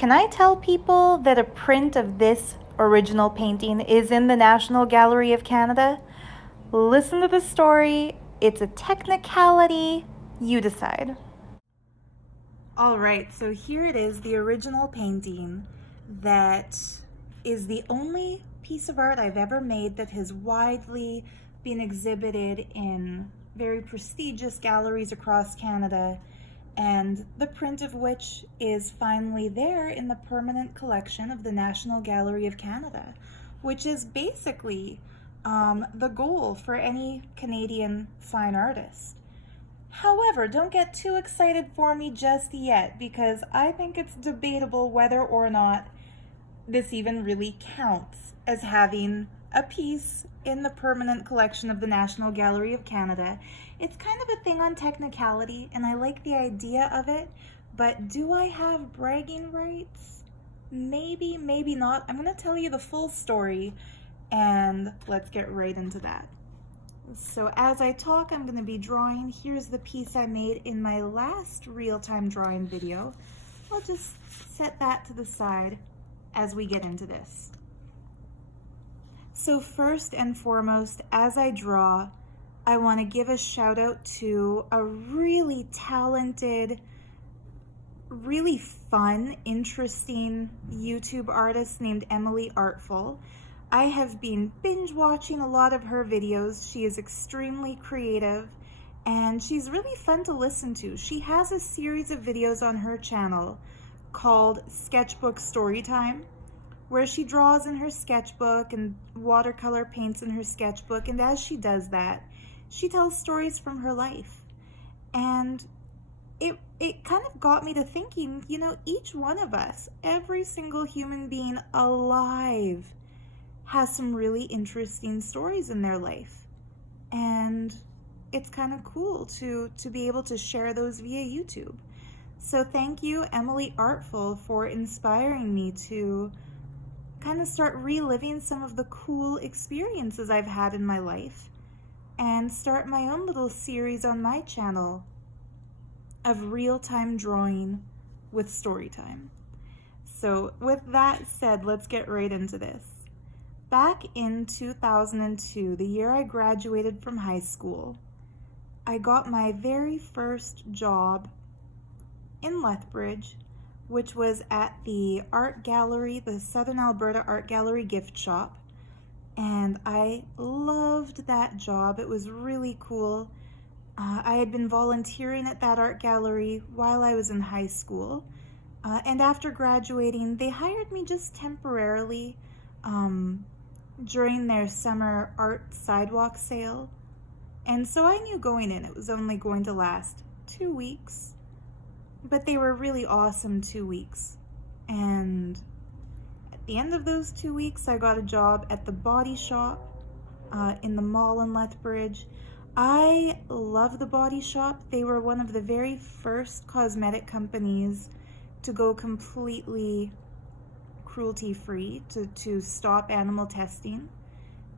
Can I tell people that a print of this original painting is in the National Gallery of Canada? Listen to the story. It's a technicality. You decide. All right, so here it is, the original painting that is the only piece of art I've ever made that has widely been exhibited in very prestigious galleries across Canada, and the print of which is finally there in the permanent collection of the National Gallery of Canada, which is basically the goal for any Canadian fine artist. However, don't get too excited for me just yet, because I think it's debatable whether or not this even really counts as having a piece in the permanent collection of the National Gallery of Canada. It's kind of a thing on technicality, and I like the idea of it, but do I have bragging rights? Maybe, maybe not. I'm going to tell you the full story, and let's get right into that. So as I talk, I'm going to be drawing. Here's the piece I made in my last real-time drawing video. I'll just set that to the side as we get into this. So first and foremost, as I draw, I want to give a shout out to a really talented, really fun, interesting YouTube artist named Emily Artful. I have been binge watching a lot of her videos. She is extremely creative and she's really fun to listen to. She has a series of videos on her channel called Sketchbook Storytime, where she draws in her sketchbook and watercolor paints in her sketchbook, and as she does that, she tells stories from her life. And it kind of got me to thinking, you know, each one of us, every single human being alive, has some really interesting stories in their life. And it's kind of cool to be able to share those via YouTube. So thank you, Emily Artful, for inspiring me to kind of start reliving some of the cool experiences I've had in my life and start my own little series on my channel of real-time drawing with storytime. So with that said, let's get right into this. Back in 2002, the year I graduated from high school, I got my very first job in Lethbridge, which was at the art gallery, the Southern Alberta Art Gallery gift shop. And I loved that job. It was really cool. I had been volunteering at that art gallery while I was in high school. And after graduating, they hired me just temporarily during their summer art sidewalk sale. And so I knew going in it was only going to last 2 weeks. But they were really awesome 2 weeks. And at the end of those 2 weeks, I got a job at the Body Shop in the mall in Lethbridge. I love the Body Shop. They were one of the very first cosmetic companies to go completely cruelty-free, to stop animal testing.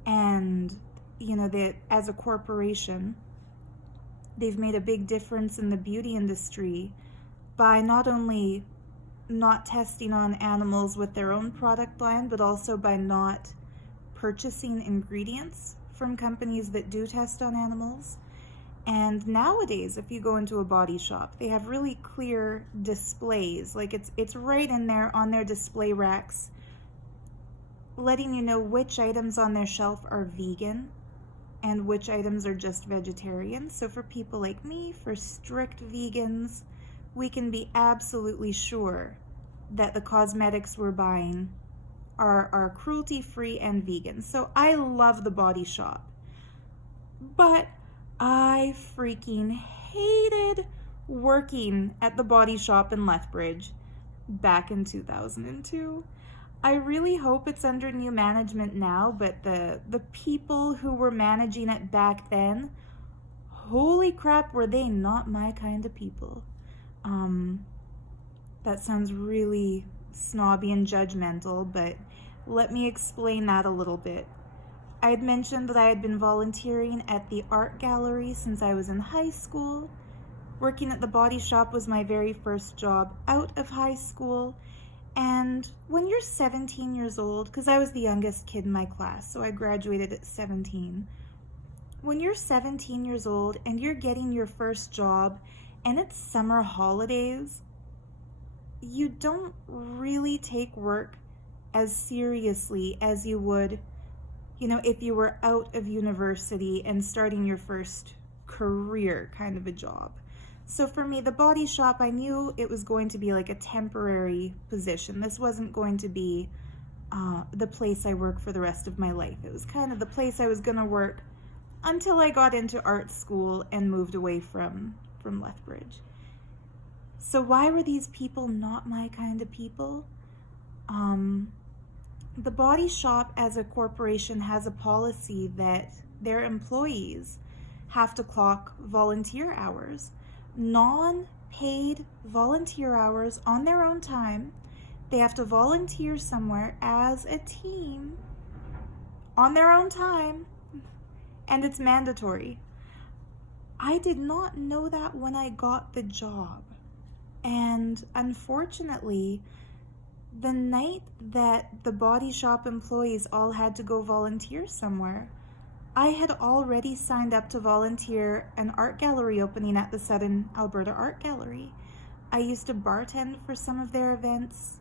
And, you know, that as a corporation, they've made a big difference in the beauty industry by not only not testing on animals with their own product line, but also by not purchasing ingredients from companies that do test on animals. And nowadays, if you go into a Body Shop, they have really clear displays. Like it's right in there on their display racks, letting you know which items on their shelf are vegan and which items are just vegetarian. So for people like me, for strict vegans, we can be absolutely sure that the cosmetics we're buying are cruelty-free and vegan. So I love the Body Shop. But I freaking hated working at the Body Shop in Lethbridge back in 2002. I really hope it's under new management now, but the people who were managing it back then, holy crap, were they not my kind of people. That sounds really snobby and judgmental, but let me explain that a little bit. I had mentioned that I had been volunteering at the art gallery since I was in high school. Working at the Body Shop was my very first job out of high school, And when you're 17 years old, because I was the youngest kid in my class, so I graduated at 17. When you're 17 years old and you're getting your first job and it's summer holidays, you don't really take work as seriously as you would, if you were out of university and starting your first career kind of a job. So for me, the body shop, I knew it was going to be like a temporary position. This wasn't going to be the place I work for the rest of my life. It was kind of the place I was going to work until I got into art school and moved away from Lethbridge. So why were these people not my kind of people? The body shop as a corporation has a policy that their employees have to clock volunteer hours, non-paid volunteer hours on their own time. They have to volunteer somewhere as a team on their own time, and it's mandatory. I did not know that when I got the job. And unfortunately, the night that the body shop employees all had to go volunteer somewhere, I had already signed up to volunteer an art gallery opening at the Southern Alberta Art Gallery. I used to bartend for some of their events.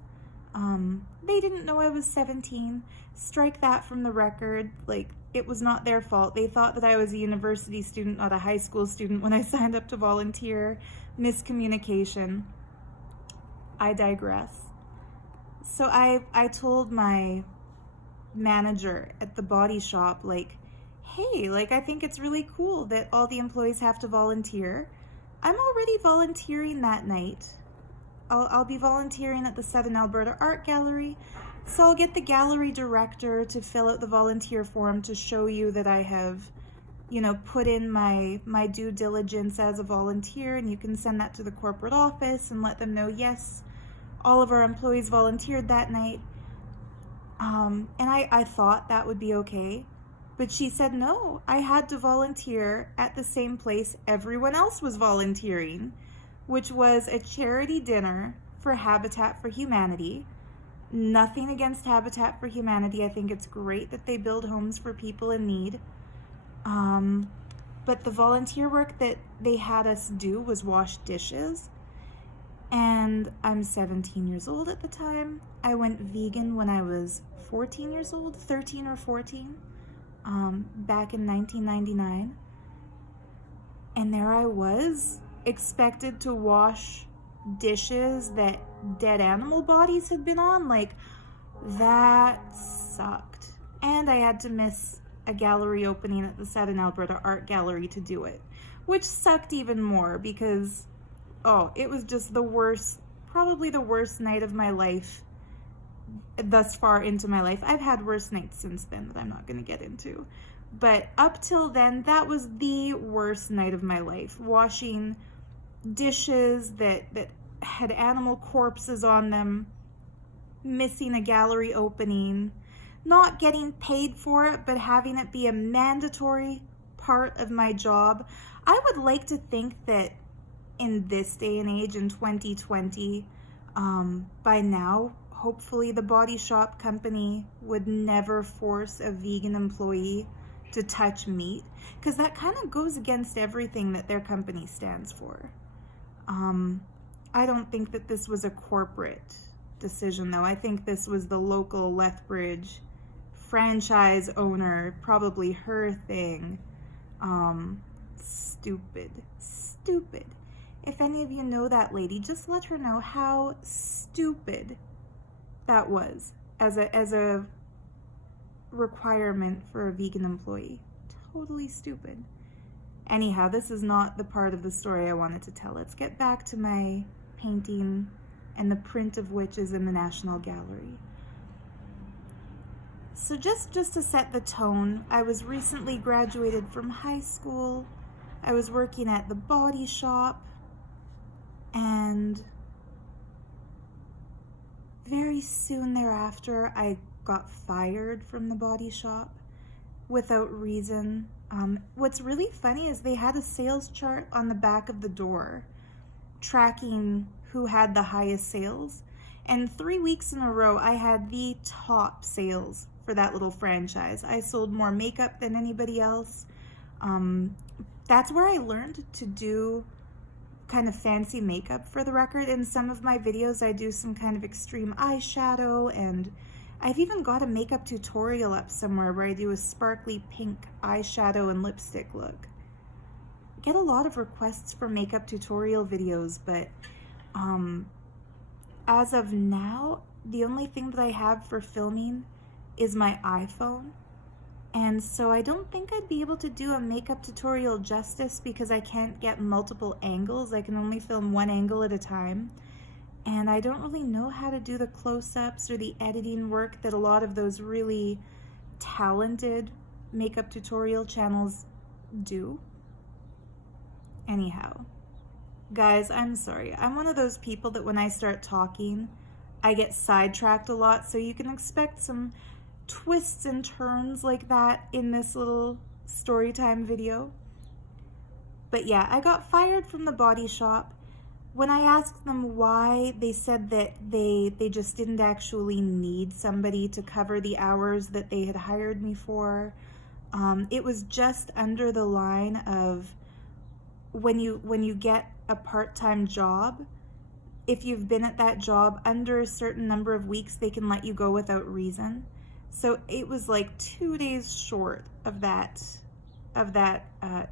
They didn't know I was 17. Strike that from the record. It was not their fault. They thought that I was a university student, not a high school student when I signed up to volunteer. Miscommunication. I digress. So I told my manager at the body shop, hey, I think it's really cool that all the employees have to volunteer. I'm already volunteering that night. I'll be volunteering at the Southern Alberta Art Gallery, so I'll get the gallery director to fill out the volunteer form to show you that I have, put in my due diligence as a volunteer, and you can send that to the corporate office and let them know, yes, all of our employees volunteered that night. And I thought that would be okay. But she said, no, I had to volunteer at the same place everyone else was volunteering, which was a charity dinner for Habitat for Humanity. Nothing against Habitat for Humanity. I think it's great that they build homes for people in need. But the volunteer work that they had us do was wash dishes. And I'm 17 years old at the time. I went vegan when I was 14 years old, 13 or 14, back in 1999. And there I was, expected to wash dishes that dead animal bodies had been on. That sucked. And I had to miss a gallery opening at the Southern Alberta Art Gallery to do it, which sucked even more because it was just the worst, probably the worst night of my life thus far into my life. I've had worse nights since then that I'm not going to get into. But up till then, that was the worst night of my life. Washing dishes that had animal corpses on them, missing a gallery opening, not getting paid for it, but having it be a mandatory part of my job. I would like to think that in this day and age, in 2020, by now, hopefully the body shop company would never force a vegan employee to touch meat, because that kind of goes against everything that their company stands for. I don't think that this was a corporate decision, though. I think this was the local Lethbridge franchise owner, probably her thing. Stupid. If any of you know that lady, just let her know how stupid that was as a requirement for a vegan employee. Totally stupid. Anyhow, this is not the part of the story I wanted to tell. Let's get back to my painting, and the print of which is in the National Gallery. So just to set the tone, I was recently graduated from high school. I was working at the body shop, and very soon thereafter, I got fired from the body shop without reason. What's really funny is they had a sales chart on the back of the door tracking who had the highest sales, And 3 weeks in a row, I had the top sales for that little franchise. I sold more makeup than anybody else. That's where I learned to do kind of fancy makeup, for the record. In some of my videos, I do some kind of extreme eyeshadow, and I've even got a makeup tutorial up somewhere where I do a sparkly pink eyeshadow and lipstick look. I get a lot of requests for makeup tutorial videos, but as of now, the only thing that I have for filming is my iPhone. And so I don't think I'd be able to do a makeup tutorial justice because I can't get multiple angles. I can only film one angle at a time. And I don't really know how to do the close-ups or the editing work that a lot of those really talented makeup tutorial channels do. Anyhow, guys, I'm sorry. I'm one of those people that when I start talking, I get sidetracked a lot, so you can expect some twists and turns like that in this little story time video. But yeah, I got fired from the body shop. When I asked them why, they said that they just didn't actually need somebody to cover the hours that they had hired me for. It was just under the line of when you get a part-time job, if you've been at that job under a certain number of weeks, they can let you go without reason. So it was like 2 days short of that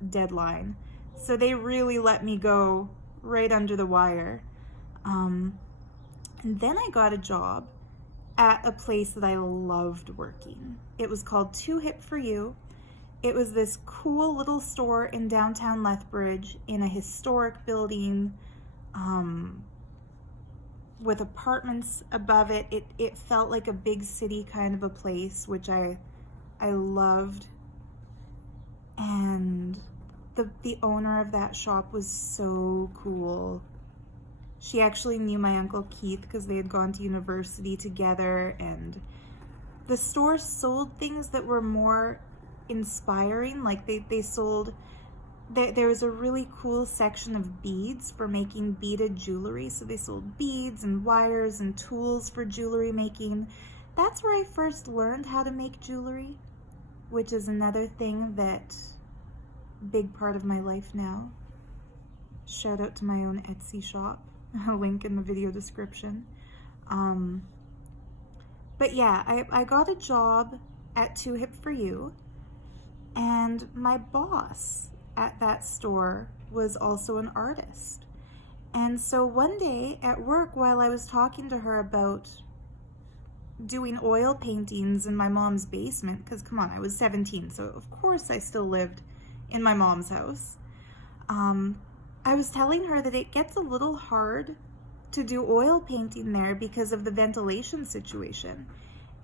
deadline. So they really let me go right under the wire. And then I got a job at a place that I loved working. It was called Too Hip For You. It was this cool little store in downtown Lethbridge in a historic building with apartments above it. It felt like a big city kind of a place, which I loved. And the owner of that shop was so cool. She actually knew my Uncle Keith because they had gone to university together, and the store sold things that were more inspiring. Like they sold, there was a really cool section of beads for making beaded jewelry. So they sold beads and wires and tools for jewelry making. That's where I first learned how to make jewelry, which is another thing that big part of my life now. Shout out to my own Etsy shop. A link in the video description. But yeah, I got a job at Too Hip For You, and my boss at that store was also an artist. And so one day at work, while I was talking to her about doing oil paintings in my mom's basement, because come on, I was 17, so of course I still lived in my mom's house. I was telling her that it gets a little hard to do oil painting there because of the ventilation situation.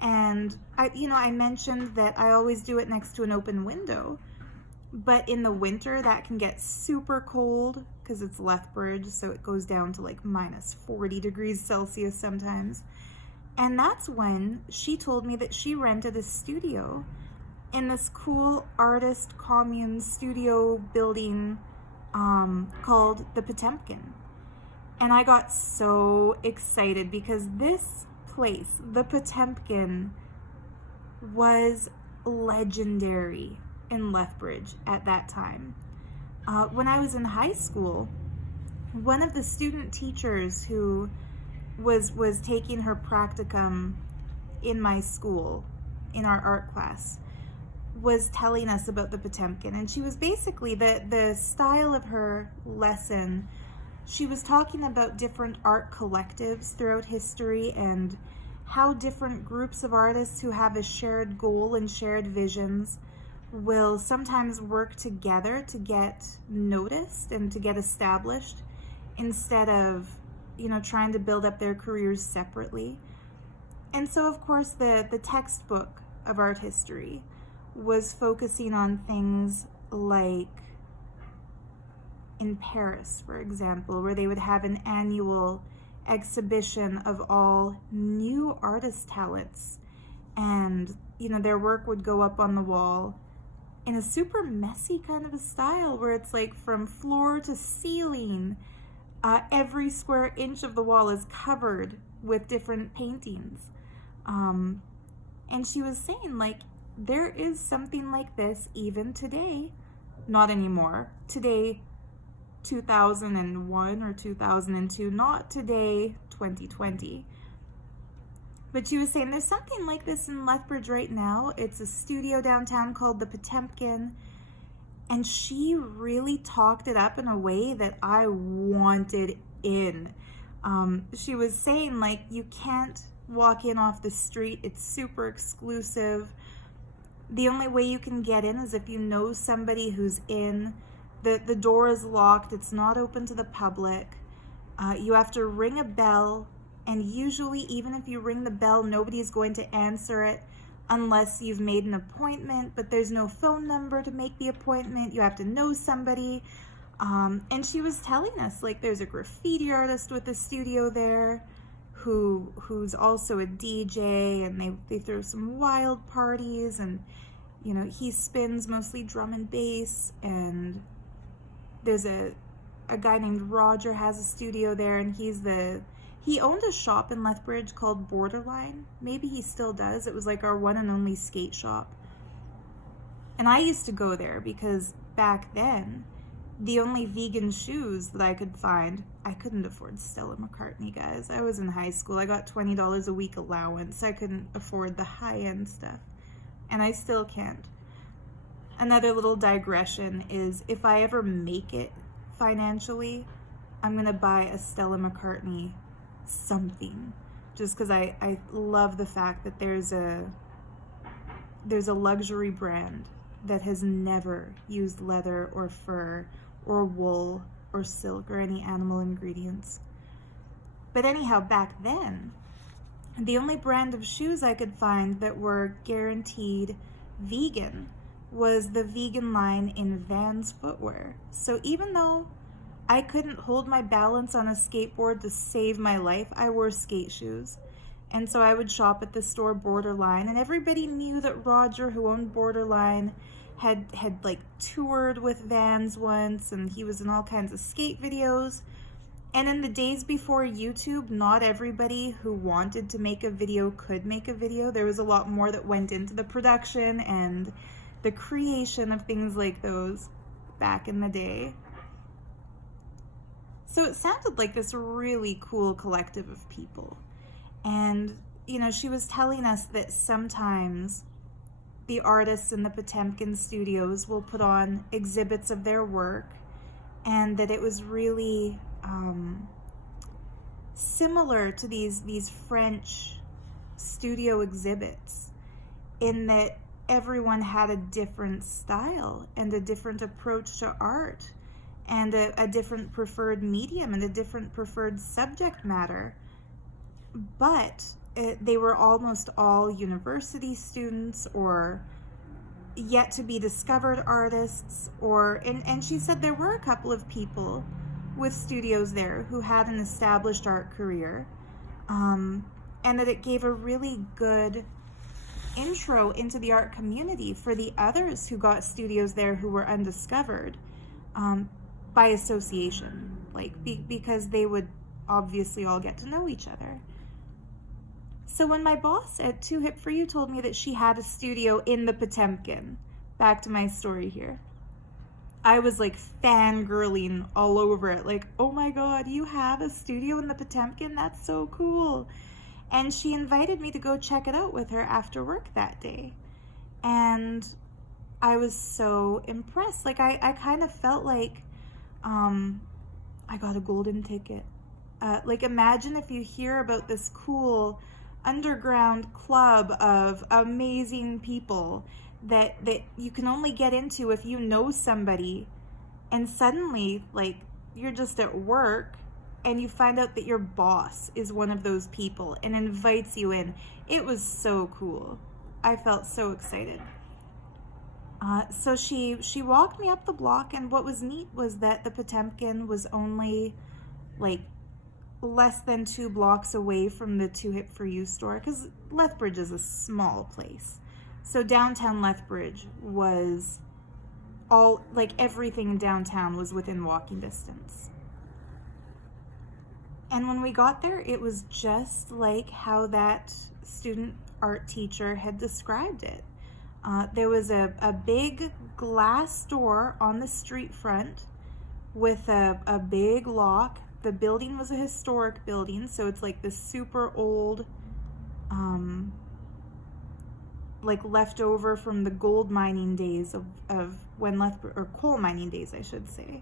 And I mentioned that I always do it next to an open window, but in the winter that can get super cold because it's Lethbridge, so it goes down to like minus 40 degrees Celsius sometimes. And that's when she told me that she rented a studio in this cool artist commune studio building called the Potemkin. And I got so excited because this place, the Potemkin, was legendary in Lethbridge at that time. When I was in high school, one of the student teachers who was taking her practicum in my school, in our art class, was telling us about the Potemkin. And she was basically, the style of her lesson, she was talking about different art collectives throughout history and how different groups of artists who have a shared goal and shared visions will sometimes work together to get noticed and to get established instead of, trying to build up their careers separately. And so, of course, the textbook of art history was focusing on things like in Paris, for example, where they would have an annual exhibition of all new artist talents, and their work would go up on the wall in a super messy kind of a style where it's like from floor to ceiling, every square inch of the wall is covered with different paintings. And she was saying, like, there is something like this even today. Not anymore. Today, 2001 or 2002, not today, 2020. But she was saying there's something like this in Lethbridge right now. It's a studio downtown called the Potemkin. And she really talked it up in a way that I wanted in. She was saying, like, you can't walk in off the street. It's super exclusive. The only way you can get in is if you know somebody who's in. The door is locked. It's not open to the public. You have to ring a bell. And usually, even if you ring the bell, nobody's going to answer it unless you've made an appointment, but there's no phone number to make the appointment. You have to know somebody. And she was telling us, like, there's a graffiti artist with a studio there who's also a DJ, and they throw some wild parties, and, you know, he spins mostly drum and bass, and there's a guy named Roger has a studio there, and he owned a shop in Lethbridge called Borderline. Maybe he still does. It was like our one and only skate shop. And I used to go there because back then, the only vegan shoes that I could find, I couldn't afford Stella McCartney, guys. I was in high school. I got $20 a week allowance. I couldn't afford the high-end stuff. And I still can't. Another little digression is if I ever make it financially, I'm going to buy a Stella McCartney something, just because I love the fact that there's a luxury brand that has never used leather or fur or wool or silk or any animal ingredients. But anyhow, back then, the only brand of shoes I could find that were guaranteed vegan was the vegan line in Vans footwear. So even though I couldn't hold my balance on a skateboard to save my life, I wore skate shoes. And so I would shop at the store Borderline, and everybody knew that Roger, who owned Borderline, had like toured with Vans once, and he was in all kinds of skate videos. And in the days before YouTube, not everybody who wanted to make a video could make a video. There was a lot more that went into the production and the creation of things like those back in the day. So it sounded like this really cool collective of people. And, you know, she was telling us that sometimes the artists in the Potemkin studios will put on exhibits of their work, and that it was really similar to these French studio exhibits, in that everyone had a different style and a different approach to art, and a different preferred medium and a different preferred subject matter. But they were almost all university students or yet to be discovered artists, and she said there were a couple of people with studios there who had an established art career, and that it gave a really good intro into the art community for the others who got studios there who were undiscovered, by association, like because they would obviously all get to know each other. So when my boss at Too Hip For You told me that she had a studio in the Potemkin, back to my story here, I was like fangirling all over it, like, oh my god, you have a studio in the Potemkin? That's so cool. And she invited me to go check it out with her after work that day. And I was so impressed. Like, I kind of felt like I got a golden ticket. Like, imagine if you hear about this cool underground club of amazing people that you can only get into if you know somebody, and suddenly, like, you're just at work and you find out that your boss is one of those people and invites you in. It was so cool. I felt so excited. So she walked me up the block, and what was neat was that the Potemkin was only like less than 2 blocks away from the Too Hip For You store, because Lethbridge is a small place. So downtown Lethbridge was all, like, everything downtown was within walking distance. And when we got there, it was just like how that student art teacher had described it. There was a big glass door on the street front with a big lock. The building was a historic building, so it's like this super old, like left over from the gold mining days of when Lethbridge, or coal mining days, I should say.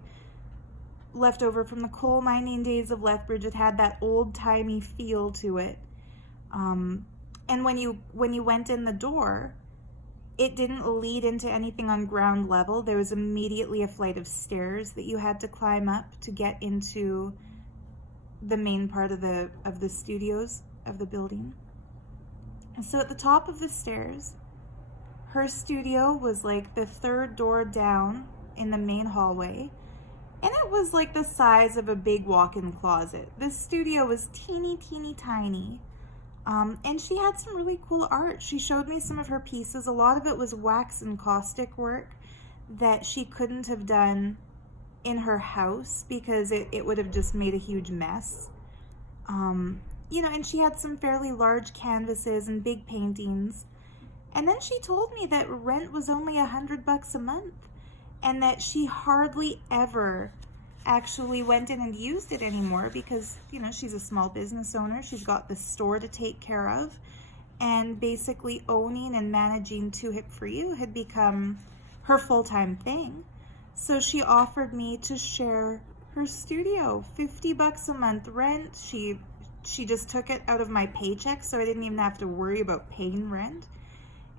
Left over from the coal mining days of Lethbridge. It had that old-timey feel to it. And when you went in the door, it didn't lead into anything on ground level. There was immediately a flight of stairs that you had to climb up to get into the main part of the studios of the building. And so at the top of the stairs, her studio was like the third door down in the main hallway. And it was like the size of a big walk-in closet. This studio was teeny, teeny, tiny. And she had some really cool art. She showed me some of her pieces. A lot of it was wax and caustic work that she couldn't have done in her house because it would have just made a huge mess. And she had some fairly large canvases and big paintings. And then she told me that rent was only $100 a month and that she hardly ever actually went in and used it anymore because, she's a small business owner. She's got the store to take care of, and basically owning and managing Two Hip For You had become her full-time thing. So she offered me to share her studio, $50 a month rent. She just took it out of my paycheck, so I didn't even have to worry about paying rent.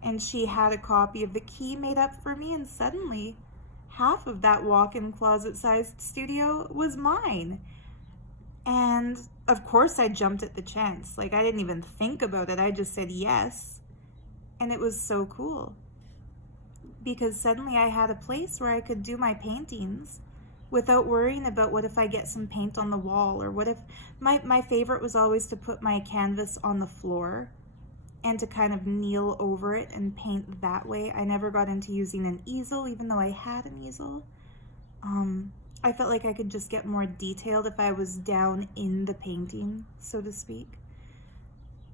And she had a copy of the key made up for me, and suddenly half of that walk-in closet-sized studio was mine. And of course I jumped at the chance. Like, I didn't even think about it. I just said yes. And it was so cool. Because suddenly I had a place where I could do my paintings without worrying about what if I get some paint on the wall, or what if... My favorite was always to put my canvas on the floor and to kind of kneel over it and paint that way. I never got into using an easel, even though I had an easel. I felt like I could just get more detailed if I was down in the painting, so to speak.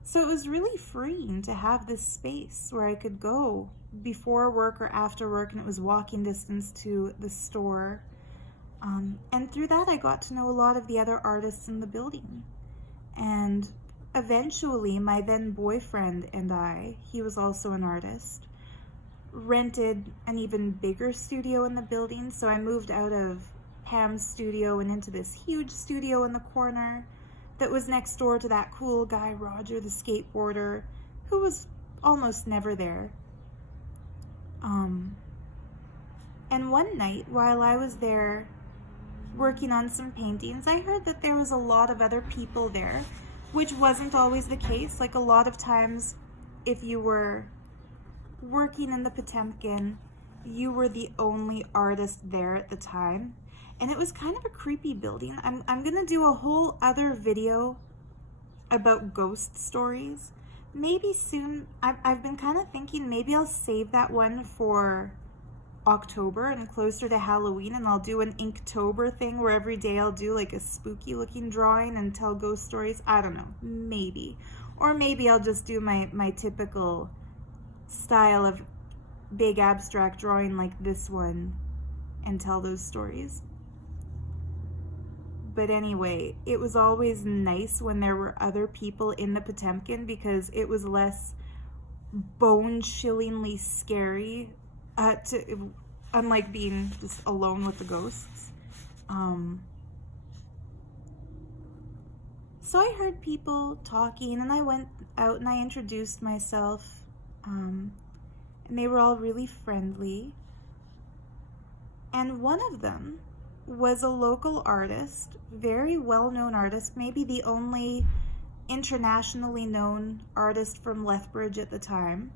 So it was really freeing to have this space where I could go before work or after work, and it was walking distance to the store. And through that, I got to know a lot of the other artists in the building. And eventually, my then boyfriend and I, he was also an artist, rented an even bigger studio in the building. So I moved out of Pam's studio and into this huge studio in the corner that was next door to that cool guy, Roger, the skateboarder, who was almost never there. And one night, while I was there working on some paintings, I heard that there was a lot of other people there, which wasn't always the case. Like, a lot of times, if you were working in the Potemkin, you were the only artist there at the time. And it was kind of a creepy building. I'm gonna do a whole other video about ghost stories. Maybe soon. I've been kind of thinking maybe I'll save that one for October and closer to Halloween, and I'll do an Inktober thing where every day I'll do like a spooky looking drawing and tell ghost stories. I don't know, maybe. Or maybe I'll just do my typical style of big abstract drawing like this one and tell those stories. But anyway, it was always nice when there were other people in the Potemkin because it was less bone-chillingly scary, unlike being just alone with the ghosts. So I heard people talking, and I went out and I introduced myself, and they were all really friendly. And one of them was a local artist, very well-known artist, maybe the only internationally known artist from Lethbridge at the time,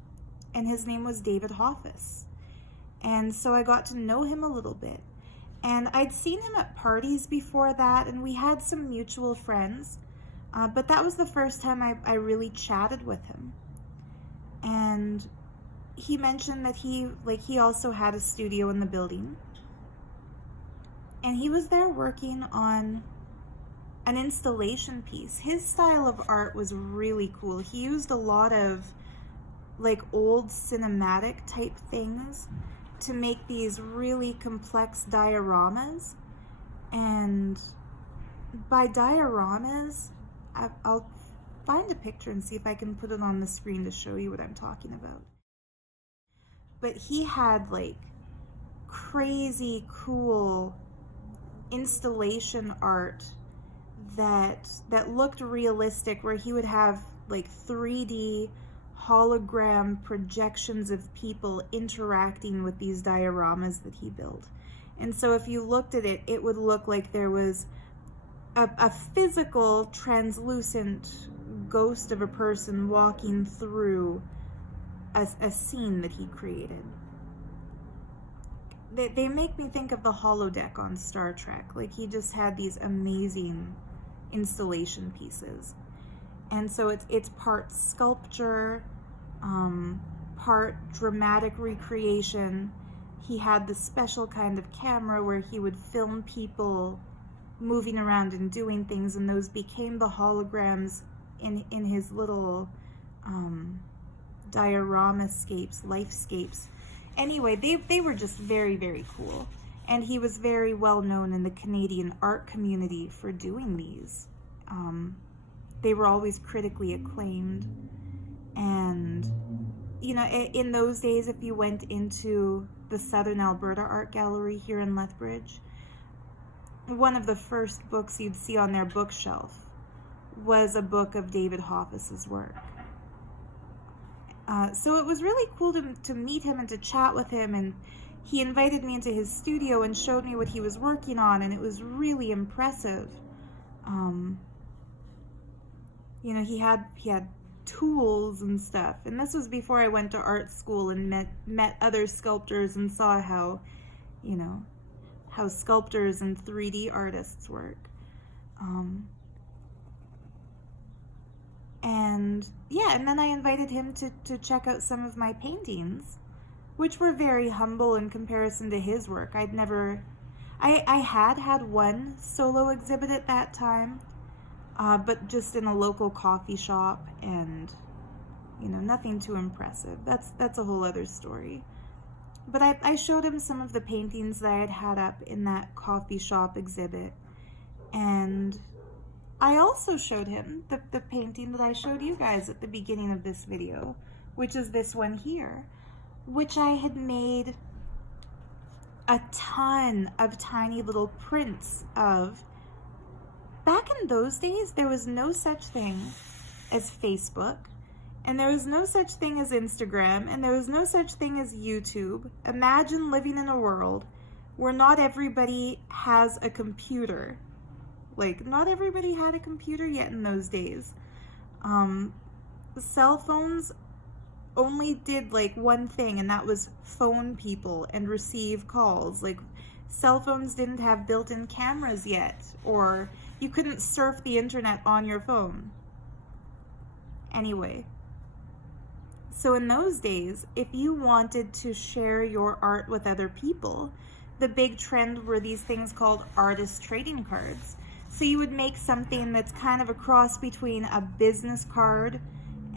and his name was David Hoffus. And so I got to know him a little bit. And I'd seen him at parties before that, and we had some mutual friends, but that was the first time I really chatted with him. And he mentioned that he also had a studio in the building. And he was there working on an installation piece. His style of art was really cool. He used a lot of like old cinematic type things to make these really complex dioramas. And by dioramas, I'll find a picture and see if I can put it on the screen to show you what I'm talking about. But he had like crazy cool installation art that looked realistic, where he would have like 3D hologram projections of people interacting with these dioramas that he built. And so if you looked at it, it would look like there was a physical translucent ghost of a person walking through a scene that he created. They make me think of the holodeck on Star Trek. Like, he just had these amazing installation pieces. And so it's part sculpture, part dramatic recreation. He had the special kind of camera where he would film people moving around and doing things, and those became the holograms in his little dioramascapes, lifescapes. Anyway, they were just very, very cool. And he was very well known in the Canadian art community for doing these. They were always critically acclaimed. And, you know, in those days, if you went into the Southern Alberta Art Gallery here in Lethbridge, one of the first books you'd see on their bookshelf was a book of David Hoffus's work. So it was really cool to meet him and to chat with him, and he invited me into his studio and showed me what he was working on, and it was really impressive. You know, he had tools and stuff, and this was before I went to art school and met other sculptors and saw how, you know, how sculptors and 3D artists work. And yeah, and then I invited him to check out some of my paintings, which were very humble in comparison to his work. I had one solo exhibit at that time, but just in a local coffee shop, and, you know, nothing too impressive. That's a whole other story. But I showed him some of the paintings that I had up in that coffee shop exhibit, and I also showed him the painting that I showed you guys at the beginning of this video, which is this one here, which I had made a ton of tiny little prints of. Back in those days, there was no such thing as Facebook, and there was no such thing as Instagram, and there was no such thing as YouTube. Imagine living in a world where not everybody has a computer. Like, not everybody had a computer yet in those days. Cell phones only did like one thing, and that was phone people and receive calls. Like, cell phones didn't have built-in cameras yet, or you couldn't surf the internet on your phone. Anyway, so in those days, if you wanted to share your art with other people, the big trend were these things called artist trading cards. So you would make something that's kind of a cross between a business card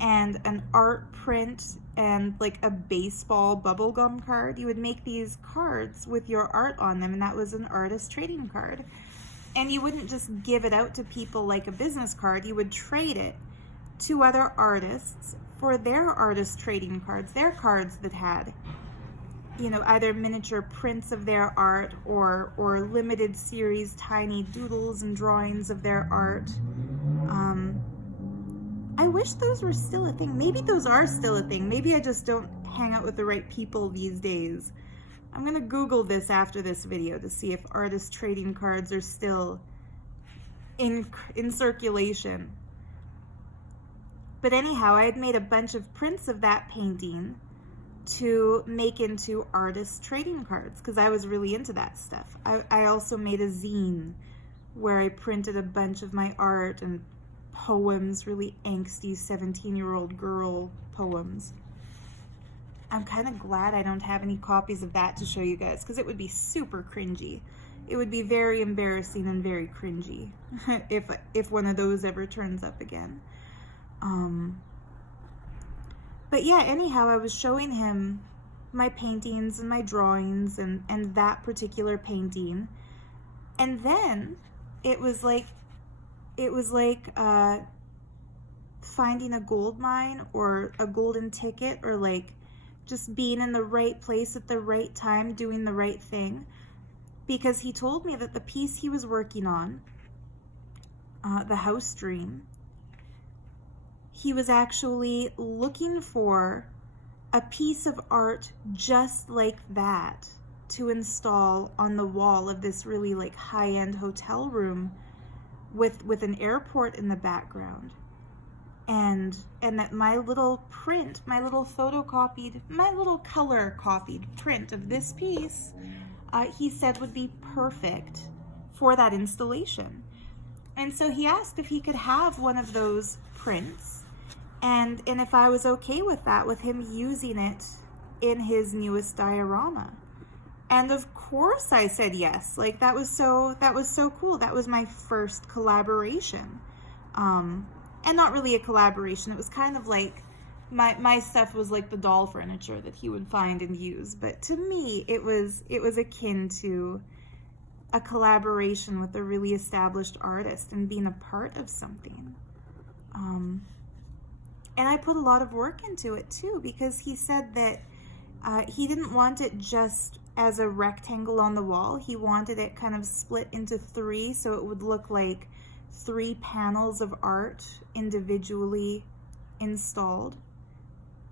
and an art print and like a baseball bubblegum card. You would make these cards with your art on them, and that was an artist trading card. And you wouldn't just give it out to people like a business card. You would trade it to other artists for their artist trading cards, their cards that had, you know, either miniature prints of their art or limited series tiny doodles and drawings of their art. I wish those were still a thing. Maybe those are still a thing. Maybe I just don't hang out with the right people these days. I'm gonna Google this after this video to see if artist trading cards are still in circulation. But anyhow, I had made a bunch of prints of that painting to make into artist trading cards because I was really into that stuff. I also made a zine where I printed a bunch of my art and poems, really angsty 17-year-old girl poems. I'm kind of glad I don't have any copies of that to show you guys because it would be super cringy it would be very embarrassing and very cringy if one of those ever turns up again. But yeah, anyhow, I was showing him my paintings and my drawings and that particular painting. And then it was like finding a gold mine or a golden ticket, or like just being in the right place at the right time, doing the right thing. Because he told me that the piece he was working on, the house dream, he was actually looking for a piece of art just like that to install on the wall of this really like high-end hotel room with an airport in the background. And that my little print, my little photocopied, my little color copied print of this piece, he said would be perfect for that installation. And so he asked if he could have one of those prints, and if I was okay with that, with him using it in his newest diorama. And of course I said yes. Like that was so cool. That was my first collaboration. And not really a collaboration. It was kind of like my stuff was like the doll furniture that he would find and use. But to me, it was akin to a collaboration with a really established artist and being a part of something. And I put a lot of work into it too, because he said that he didn't want it just as a rectangle on the wall. He wanted it kind of split into three, so it would look like 3 panels of art individually installed.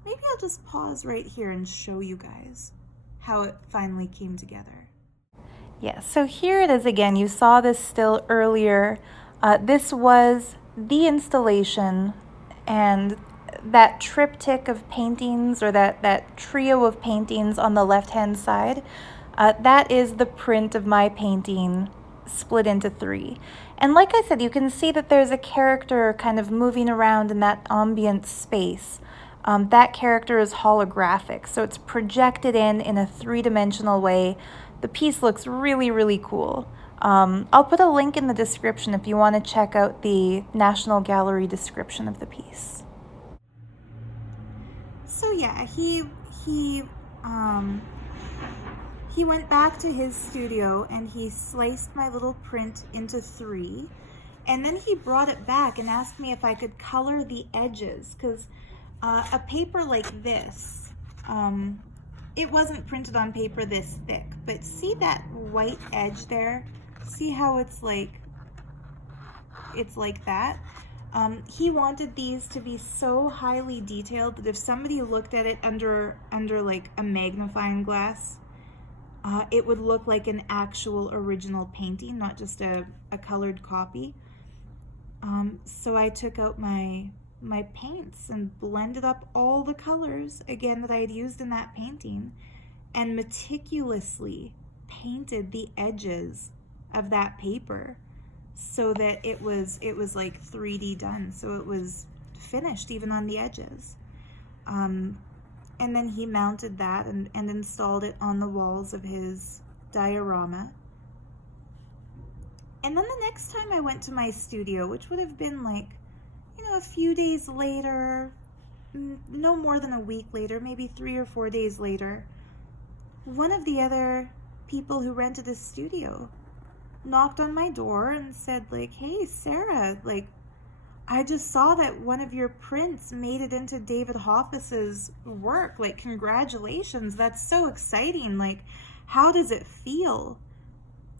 Maybe I'll just pause right here and show you guys how it finally came together. Yeah, so here it is again. You saw this still earlier. This was the installation, and that triptych of paintings, or that trio of paintings on the left-hand side, that is the print of my painting split into 3. And like I said, you can see that there's a character kind of moving around in that ambient space. That character is holographic, so it's projected in a 3-dimensional way. The piece looks really, really cool. I'll put a link in the description if you want to check out the National Gallery description of the piece. So yeah, he went back to his studio and he sliced my little print into 3, and then he brought it back and asked me if I could color the edges, because a paper like this, it wasn't printed on paper this thick, but see that white edge there? See how it's like that? He wanted these to be so highly detailed that if somebody looked at it under like a magnifying glass, it would look like an actual original painting, not just a colored copy. So I took out my paints and blended up all the colors again that I had used in that painting, and meticulously painted the edges of that paper so that it was like 3D done, so it was finished even on the edges. And then he mounted that and installed it on the walls of his diorama. And then the next time I went to my studio, which would have been like, a few days later, no more than a week later, maybe 3 or 4 days later, one of the other people who rented a studio knocked on my door and said like, "Hey Sarah, like I just saw that one of your prints made it into David Hoffus's work. Like, congratulations, that's so exciting. Like, how does it feel?"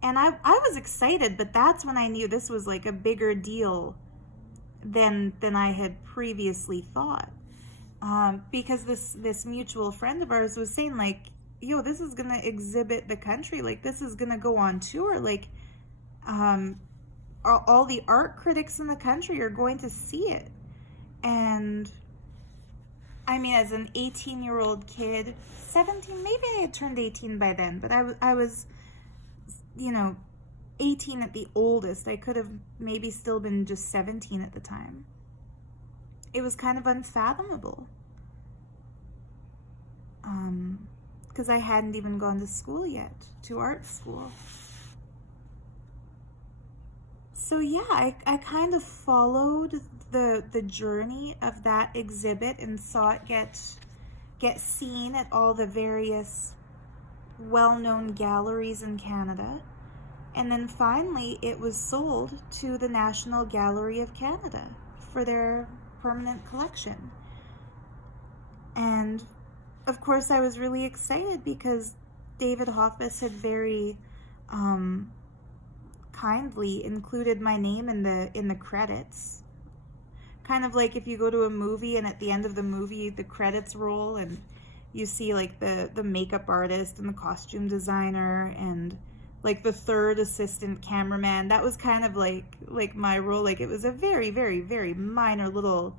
And I was excited, but that's when I knew this was like a bigger deal than I had previously thought. Because this mutual friend of ours was saying like, "Yo, this is gonna exhibit the country. Like, this is gonna go on tour. Like, all the art critics in the country are going to see it." And I mean, as an 18-year-old kid, 17, maybe I had turned 18 by then, but I was, 18 at the oldest. I could have maybe still been just 17 at the time. It was kind of unfathomable. Because I hadn't even gone to school yet, to art school. So yeah, I kind of followed the journey of that exhibit and saw it get seen at all the various well-known galleries in Canada. And then finally it was sold to the National Gallery of Canada for their permanent collection. And of course I was really excited because David Hoffus had very kindly included my name in the credits. Kind of like if you go to a movie and at the end of the movie the credits roll and you see like the makeup artist and the costume designer and like the third assistant cameraman. That was kind of like my role. Like it was a very, very, very minor little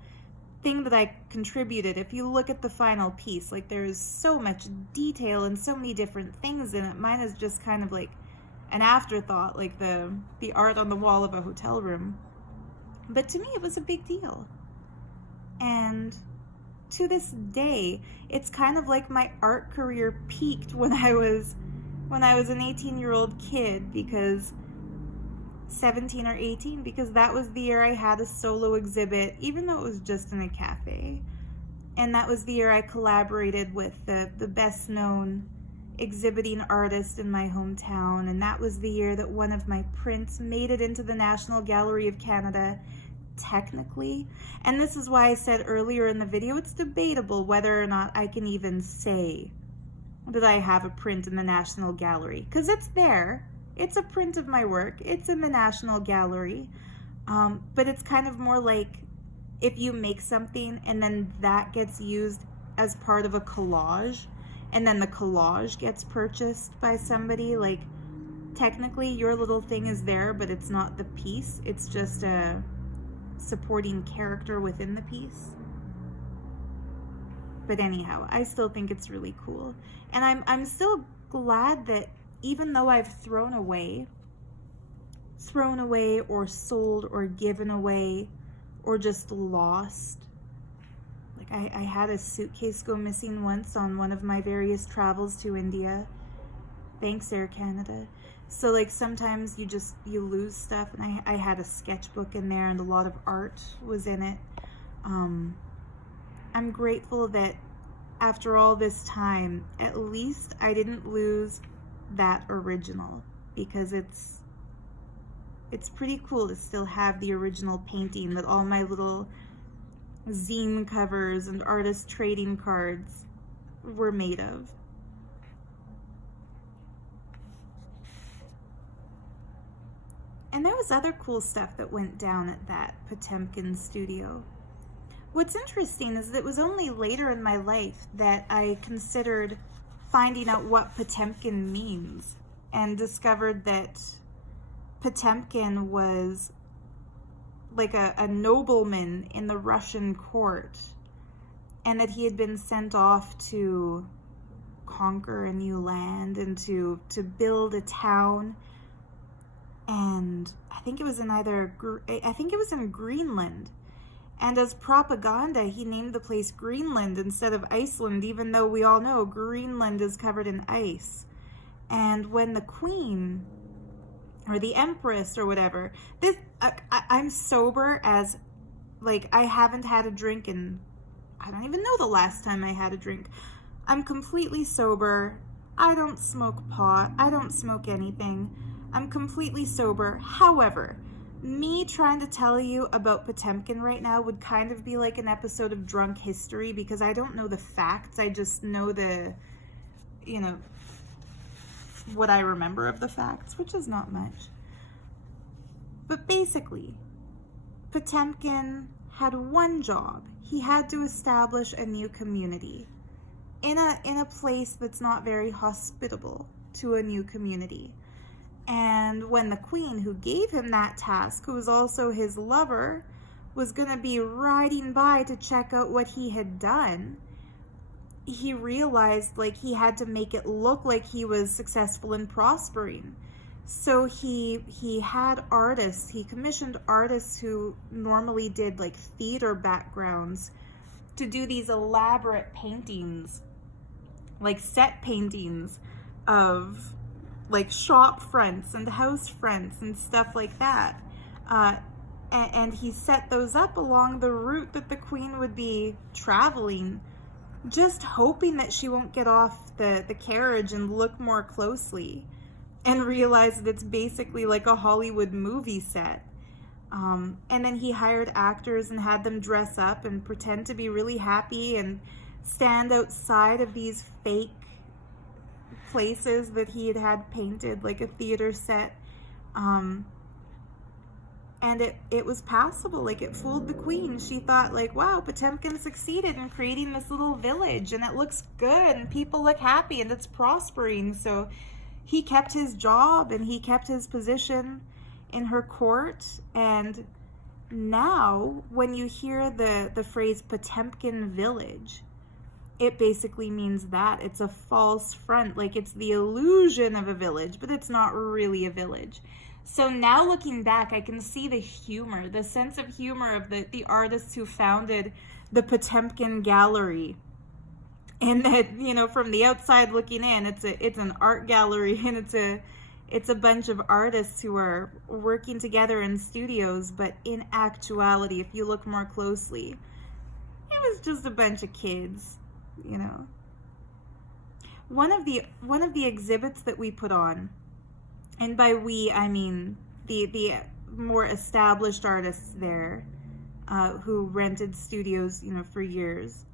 thing that I contributed. If you look at the final piece, like there's so much detail and so many different things in it. Mine is just kind of like an afterthought, like the art on the wall of a hotel room. But to me it was a big deal. And to this day, it's kind of like my art career peaked when I was an 18-year-old kid, because 17 or 18, because that was the year I had a solo exhibit, even though it was just in a cafe. And that was the year I collaborated with the best known exhibiting artist in my hometown. And that was the year that one of my prints made it into the National Gallery of Canada, technically. And this is why I said earlier in the video, it's debatable whether or not I can even say that I have a print in the National Gallery, because it's there. It's a print of my work. It's in the National Gallery. But it's kind of more like if you make something and then that gets used as part of a collage, and then the collage gets purchased by somebody, like technically your little thing is there, but it's not the piece. It's just a supporting character within the piece. But anyhow, I still think it's really cool. And I'm still glad that even though I've thrown away or sold or given away or just lost, like I had a suitcase go missing once on one of my various travels to India. Thanks, Air Canada. So like sometimes you lose stuff, and I had a sketchbook in there and a lot of art was in it. I'm grateful that after all this time, at least I didn't lose that original, because it's pretty cool to still have the original painting that all my little zine covers and artist trading cards were made of. And there was other cool stuff that went down at that Potemkin studio. What's interesting is that it was only later in my life that I considered finding out what Potemkin means, and discovered that Potemkin was like a nobleman in the Russian court, and that he had been sent off to conquer a new land and to build a town. And I think it was in Greenland. And as propaganda, he named the place Greenland instead of Iceland, even though we all know Greenland is covered in ice. And when the queen, or the empress, or whatever, I'm sober as, like, I haven't had a drink in, I don't even know the last time I had a drink. I'm completely sober. I don't smoke pot. I don't smoke anything. I'm completely sober. However, me trying to tell you about Potemkin right now would kind of be like an episode of Drunk History, because I don't know the facts. I just know what I remember of the facts, which is not much. But basically, Potemkin had one job. He had to establish a new community in a place that's not very hospitable to a new community. And when the queen who gave him that task, who was also his lover, was going to be riding by to check out what he had done, he realized like he had to make it look like he was successful and prospering. So he had artists, he commissioned artists who normally did like theater backgrounds to do these elaborate paintings, like set paintings of like shop fronts and house fronts and stuff like that, And he set those up along the route that the queen would be traveling, just hoping that she won't get off the carriage and look more closely and realize that it's basically like a Hollywood movie set. And then he hired actors and had them dress up and pretend to be really happy and stand outside of these fake places that he had painted, like a theater set. And it was passable. Like, it fooled the queen. She thought, like, wow, Potemkin succeeded in creating this little village and it looks good and people look happy and it's prospering. So he kept his job and he kept his position in her court. And now when you hear the phrase Potemkin village, it basically means that it's a false front. Like, it's the illusion of a village, but it's not really a village. So now looking back, I can see the humor, the sense of humor of the artists who founded the Potemkin Gallery. And that, you know, from the outside looking in, it's an art gallery, and it's a bunch of artists who are working together in studios, but in actuality, if you look more closely, it was just a bunch of kids, you know. One of the exhibits that we put on, and by we, I mean the more established artists there, who rented studios, you know, for years.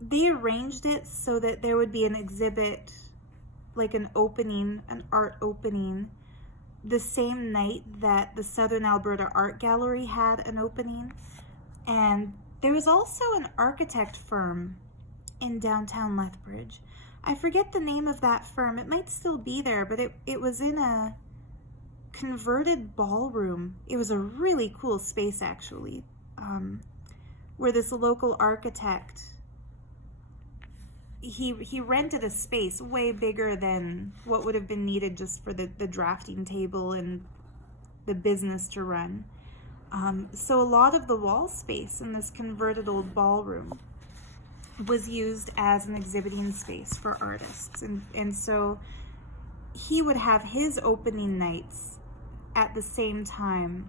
They arranged it so that there would be an exhibit, like an opening, an art opening, the same night that the Southern Alberta Art Gallery had an opening. And there was also an architect firm in downtown Lethbridge. I forget the name of that firm. It might still be there, but it was in a converted ballroom. It was a really cool space, actually, where this local architect, he rented a space way bigger than what would have been needed just for the drafting table and the business to run. So a lot of the wall space in this converted old ballroom was used as an exhibiting space for artists. And so he would have his opening nights at the same time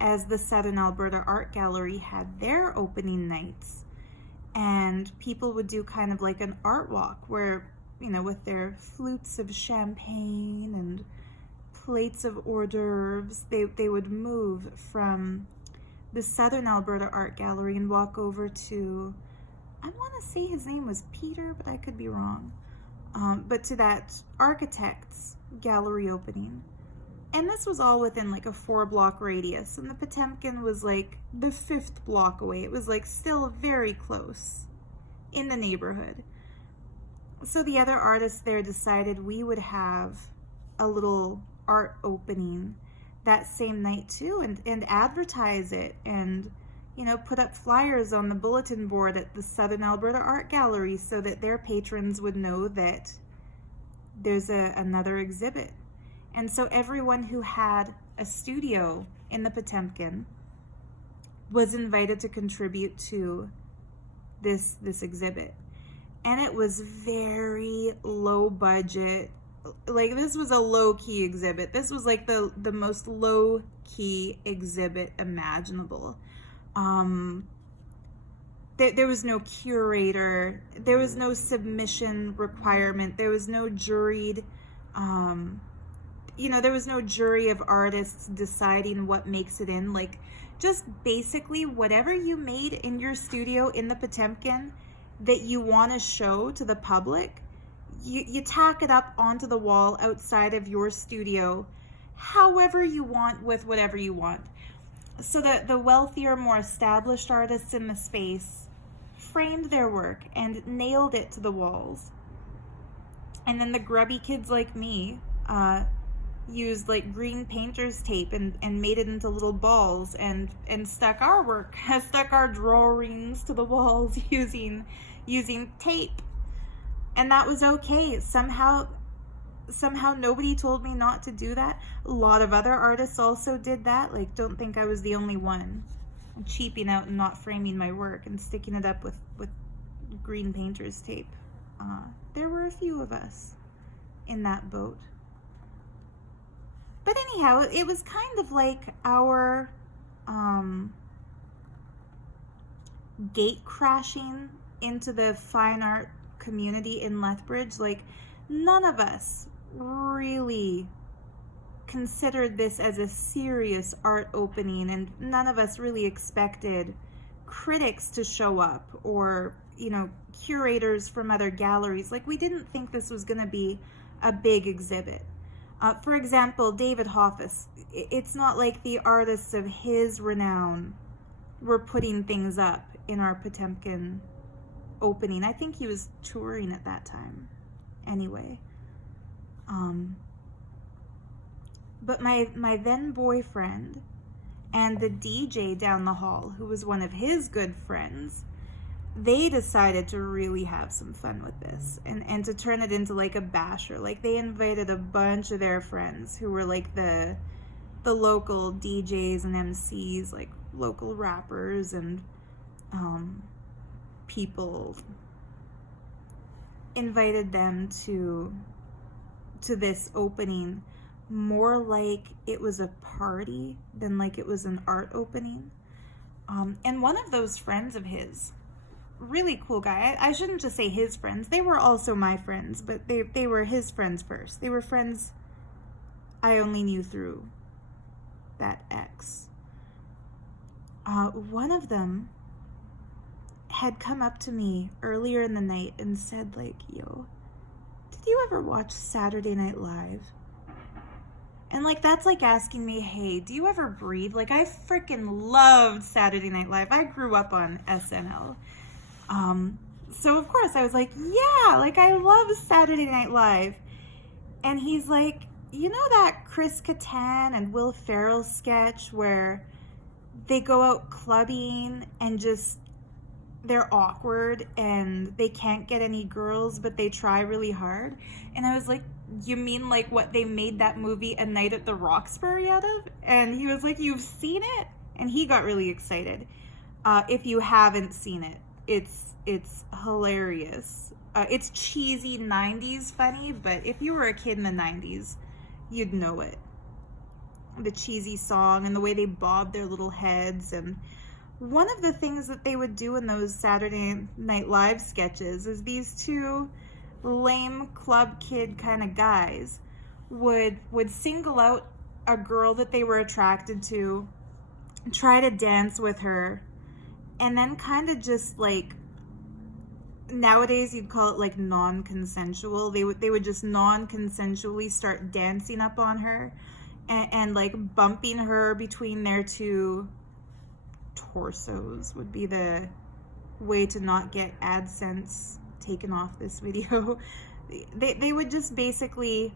as the Southern Alberta Art Gallery had their opening nights. And people would do kind of like an art walk where, you know, with their flutes of champagne and plates of hors d'oeuvres, they would move from the Southern Alberta Art Gallery and walk over to, I want to say his name was Peter, but I could be wrong. But to that architect's gallery opening. And this was all within like a 4-block radius. And the Potemkin was like the 5th block away. It was like still very close in the neighborhood. So the other artists there decided we would have a little art opening that same night too, and advertise it, and, you know, put up flyers on the bulletin board at the Southern Alberta Art Gallery so that their patrons would know that there's another exhibit. And so everyone who had a studio in the Potemkin was invited to contribute to this exhibit. And it was very low budget. Like, this was a low-key exhibit. This was like the most low-key exhibit imaginable. There was no curator. There was no submission requirement. There was no juried, there was no jury of artists deciding what makes it in. Like, just basically whatever you made in your studio in the Potemkin that you want to show to the public, you tack it up onto the wall outside of your studio however you want, with whatever you want. So that the wealthier, more established artists in the space framed their work and nailed it to the walls. And then the grubby kids like me used like green painter's tape and made it into little balls and stuck our work, stuck our drawings to the walls using tape. And that was okay. Somehow nobody told me not to do that. A lot of other artists also did that. Like, don't think I was the only one cheaping out and not framing my work and sticking it up with green painter's tape. There were a few of us in that boat. But anyhow, it was kind of like our gate crashing into the fine art community in Lethbridge. Like, none of us really considered this as a serious art opening, and none of us really expected critics to show up or, you know, curators from other galleries. Like, we didn't think this was going to be a big exhibit. For example, David Hoffus, it's not like the artists of his renown were putting things up in our Potemkin opening. I think he was touring at that time. Anyway. But my then boyfriend and the DJ down the hall, who was one of his good friends, they decided to really have some fun with this and to turn it into like a basher. Like, they invited a bunch of their friends who were like the local DJs and MCs, like local rappers and people, invited them to this opening more like it was a party than like it was an art opening. And one of those friends of his, really cool guy, I shouldn't just say his friends, they were also my friends, but they were his friends first. They were friends I only knew through that ex. One of them had come up to me earlier in the night and said, like, yo, did you ever watch Saturday Night Live? And like, that's like asking me, hey, do you ever breathe? Like, I freaking loved Saturday Night Live. I grew up on SNL. So of course I was like, yeah, like, I love Saturday Night Live. And he's like, you know that Chris Kattan and Will Ferrell sketch where they go out clubbing and just, they're awkward and they can't get any girls, but they try really hard? And I was like, you mean like what they made that movie A Night at the Roxbury out of? And he was like, you've seen it? And he got really excited. If you haven't seen it, it's hilarious. It's cheesy 90s funny, but if you were a kid in the 90s, you'd know it. The cheesy song and the way they bobbed their little heads. And one of the things that they would do in those Saturday Night Live sketches is these two lame club kid kind of guys would single out a girl that they were attracted to, try to dance with her, and then kind of just like, nowadays you'd call it like non-consensual. They would just non-consensually start dancing up on her and like bumping her between their two torsos would be the way to not get AdSense taken off this video. They would just basically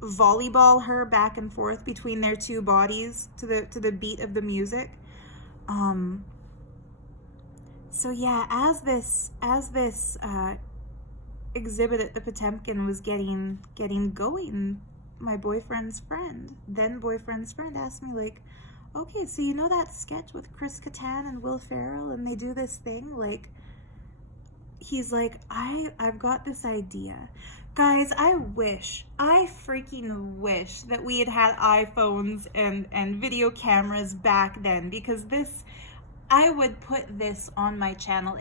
volleyball her back and forth between their two bodies to the beat of the music. So yeah, as this exhibit at the Potemkin was getting going, my boyfriend's friend, then boyfriend's friend, asked me like, okay, so you know that sketch with Chris Kattan and Will Ferrell and they do this thing? Like, he's like, I've got this idea. Guys, I freaking wish that we had iPhones and video cameras back then, because I would put this on my channel.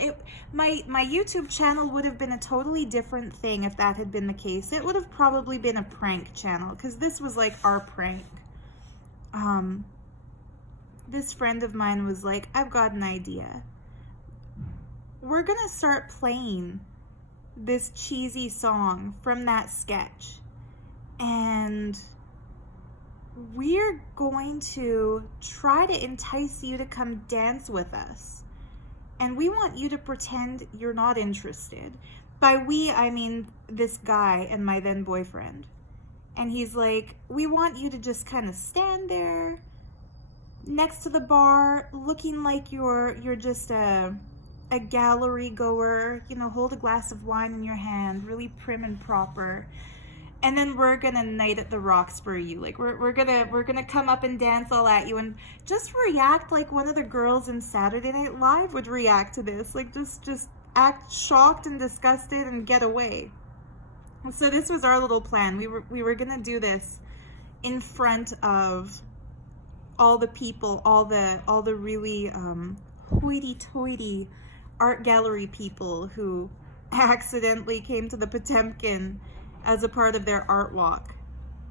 My YouTube channel would have been a totally different thing if that had been the case. It would have probably been a prank channel, because this was like our prank. This friend of mine was like, I've got an idea. We're gonna start playing this cheesy song from that sketch, and we're going to try to entice you to come dance with us, and we want you to pretend you're not interested. By we, I mean this guy and my then boyfriend. And he's like, we want you to just kind of stand there next to the bar looking like you're just a gallery goer, you know, hold a glass of wine in your hand, really prim and proper. And then we're gonna night at the Roxbury you. Like, we're gonna come up and dance all at you and just react like one of the girls in Saturday Night Live would react to this. Like, just act shocked and disgusted and get away. So this was our little plan. We were gonna do this in front of all the people, all the really hoity-toity art gallery people who accidentally came to the Potemkin as a part of their art walk,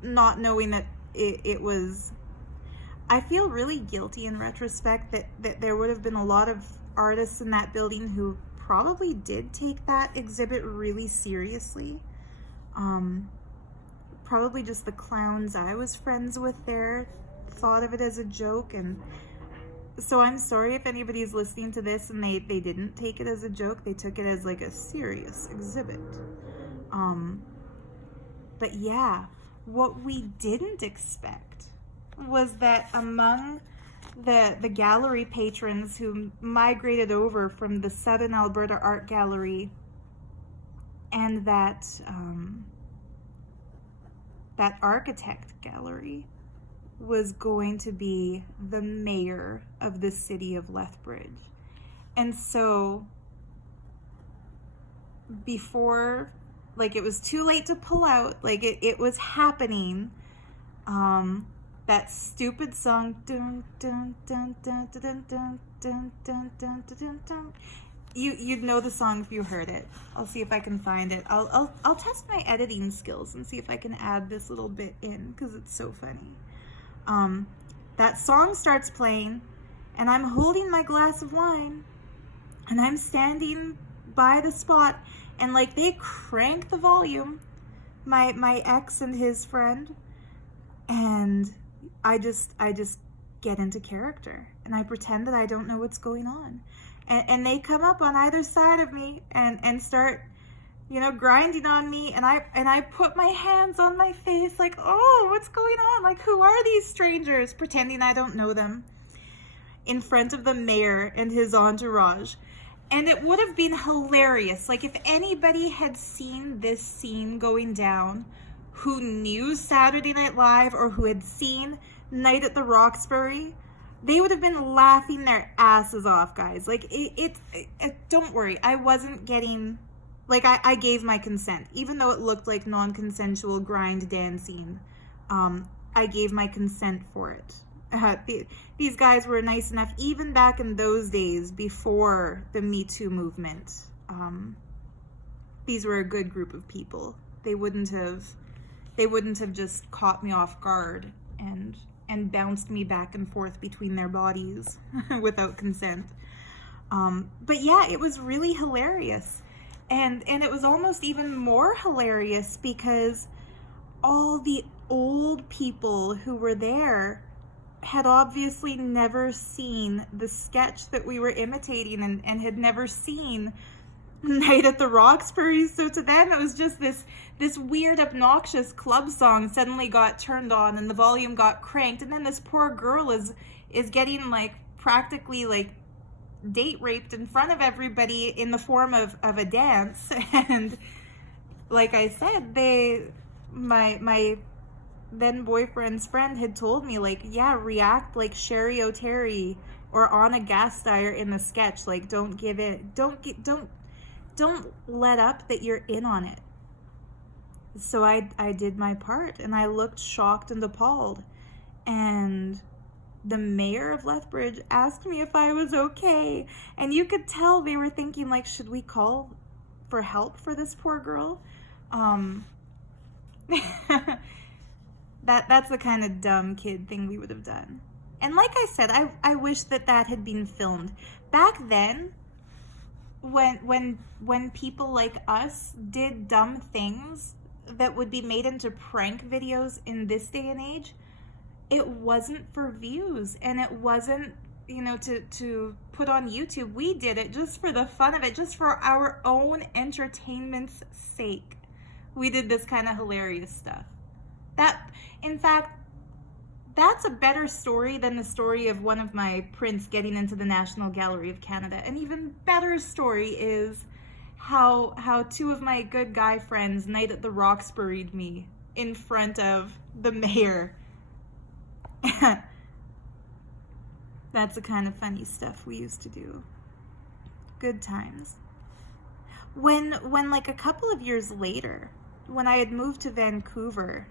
not knowing that it was... I feel really guilty in retrospect that there would have been a lot of artists in that building who probably did take that exhibit really seriously. Probably just the clowns I was friends with there thought of it as a joke, and so I'm sorry if anybody's listening to this and they didn't take it as a joke. They took it as like a serious exhibit. But yeah, what we didn't expect was that among the gallery patrons who migrated over from the Southern Alberta Art Gallery, and that architect gallery was going to be the mayor of the city of Lethbridge. And so before, like, it was too late to pull out, like it was happening, that stupid song, dun, dun, dun, dun, dun, dun, dun, dun, dun, dun, dun. You'd know the song if you heard it. I'll see if I can find it. I'll test my editing skills and see if I can add this little bit in, because it's so funny. That song starts playing, and I'm holding my glass of wine, and I'm standing by the spot, and like they crank the volume, my ex and his friend, and I just get into character, and I pretend that I don't know what's going on. And they come up on either side of me and start, grinding on me, and I put my hands on my face like, oh, what's going on? Like, who are these strangers? Pretending I don't know them, in front of the mayor and his entourage. And it would have been hilarious. Like, if anybody had seen this scene going down, who knew Saturday Night Live or who had seen Night at the Roxbury, they would have been laughing their asses off, guys. Like, don't worry. I wasn't getting, like, I gave my consent. Even though it looked like non-consensual grind dancing, I gave my consent for it. These guys were nice enough, even back in those days, before the Me Too movement. These were a good group of people. They wouldn't have just caught me off guard and bounced me back and forth between their bodies without consent. But yeah, it was really hilarious. And it was almost even more hilarious because all the old people who were there had obviously never seen the sketch that we were imitating and had never seen Night at the Roxbury. So to them, it was just this weird, obnoxious club song suddenly got turned on and the volume got cranked, and then this poor girl is getting like practically like date raped in front of everybody in the form of a dance. And like I said, my then boyfriend's friend had told me, like, yeah, react like Sherry O'Terry or Anna Gasteyer in the sketch. Like, don't give it, don't let up that you're in on it. So I did my part, and I looked shocked and appalled. And the mayor of Lethbridge asked me if I was okay. And you could tell they were thinking, like, should we call for help for this poor girl? That's the kind of dumb kid thing we would have done. And like I said, I wish that had been filmed. Back then, when people like us did dumb things that would be made into prank videos in this day and age, it wasn't for views, and it wasn't, to put on YouTube. We did it just for the fun of it, just for our own entertainment's sake. We did this kind of hilarious stuff. In fact, that's a better story than the story of one of my prints getting into the National Gallery of Canada. An even better story is how two of my good guy friends Night at the Roxbury'd me in front of the mayor. That's the kind of funny stuff we used to do. Good times. When like a couple of years later, when I had moved to Vancouver,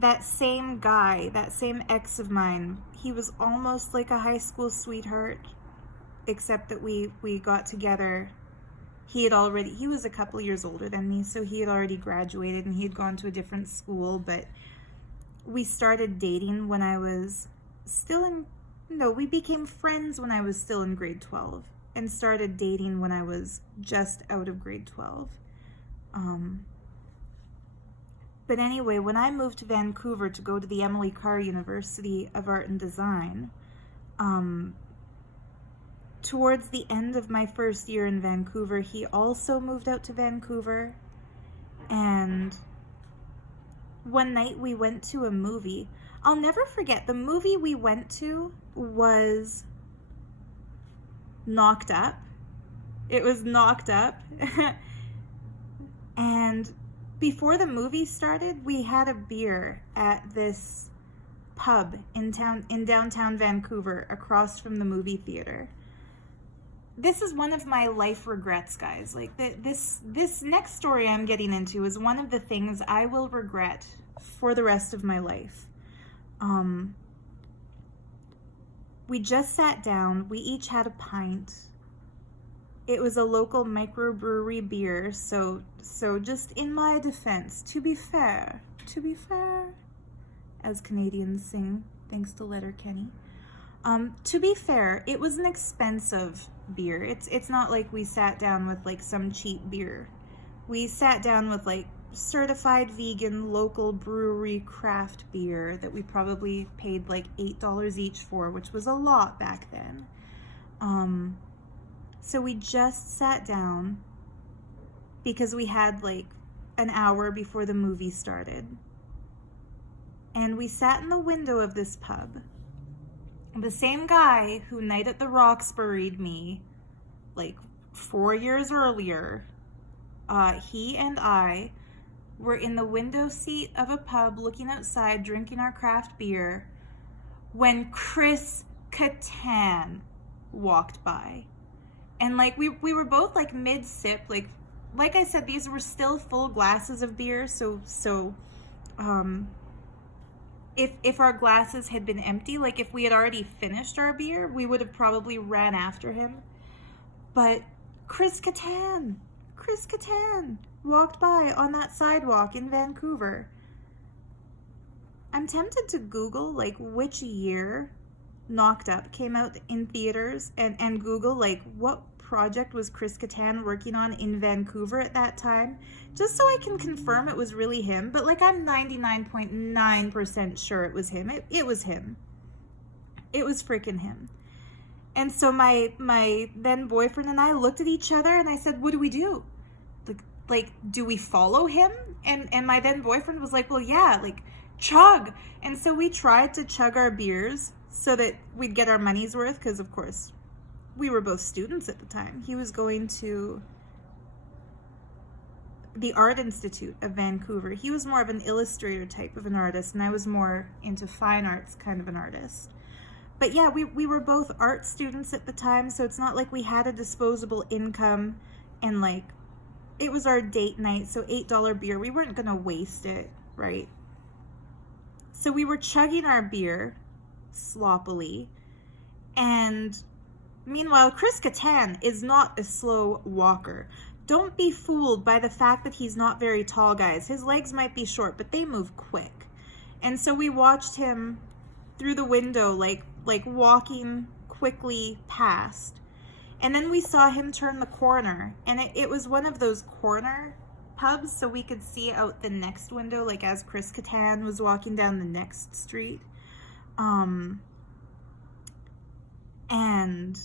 that same guy, that same ex of mine, he was almost like a high school sweetheart, except that we got together. He was a couple years older than me, so he had already graduated and he had gone to a different school, but we started dating when I was we became friends when I was still in grade 12 and started dating when I was just out of grade 12. But anyway, when I moved to Vancouver to go to the Emily Carr University of Art and Design, towards the end of my first year in Vancouver, he also moved out to Vancouver. And one night we went to a movie. I'll never forget, the movie we went to was Knocked Up. It was Knocked Up. And before the movie started, we had a beer at this pub in downtown Vancouver across from the movie theater. This is one of my life regrets, guys. Like this next story I'm getting into is one of the things I will regret for the rest of my life. We just sat down. We each had a pint. It was a local microbrewery beer, so just in my defense, to be fair, as Canadians sing, thanks to Letterkenny. To be fair, it was an expensive beer. It's not like we sat down with like some cheap beer. We sat down with like certified vegan local brewery craft beer that we probably paid like $8 each for, which was a lot back then. So we just sat down because we had like an hour before the movie started. And we sat in the window of this pub. The same guy who Night at the Roxburied me like 4 years earlier, he and I were in the window seat of a pub looking outside, drinking our craft beer, when Chris Kattan walked by. And like we were both like mid-sip, like I said, these were still full glasses of beer, so if our glasses had been empty, like if we had already finished our beer, we would have probably ran after him. But Chris Kattan walked by on that sidewalk in Vancouver. I'm tempted to Google like which year Knocked Up came out in theaters and Google like what project was Chris Kattan working on in Vancouver at that time, just so I can confirm it was really him. But like I'm 99.9% sure it was him. It was him. It was freaking him. And so my then boyfriend and I looked at each other and I said, what do we do? Like, do we follow him? And my then boyfriend was like, well, yeah, like chug. And so we tried to chug our beers so that we'd get our money's worth, because of course we were both students at the time. He was going to the Art Institute of Vancouver. He was more of an illustrator type of an artist, and I was more into fine arts kind of an artist. But yeah, we were both art students at the time, so it's not like we had a disposable income, and like it was our date night, so $8 beer, we weren't gonna waste it, right? So we were chugging our beer sloppily, and meanwhile, Chris Kattan is not a slow walker. Don't be fooled by the fact that he's not very tall, guys. His legs might be short, but they move quick. And so we watched him through the window, like walking quickly past. And then we saw him turn the corner, and it was one of those corner pubs, so we could see out the next window, like as Chris Kattan was walking down the next street. And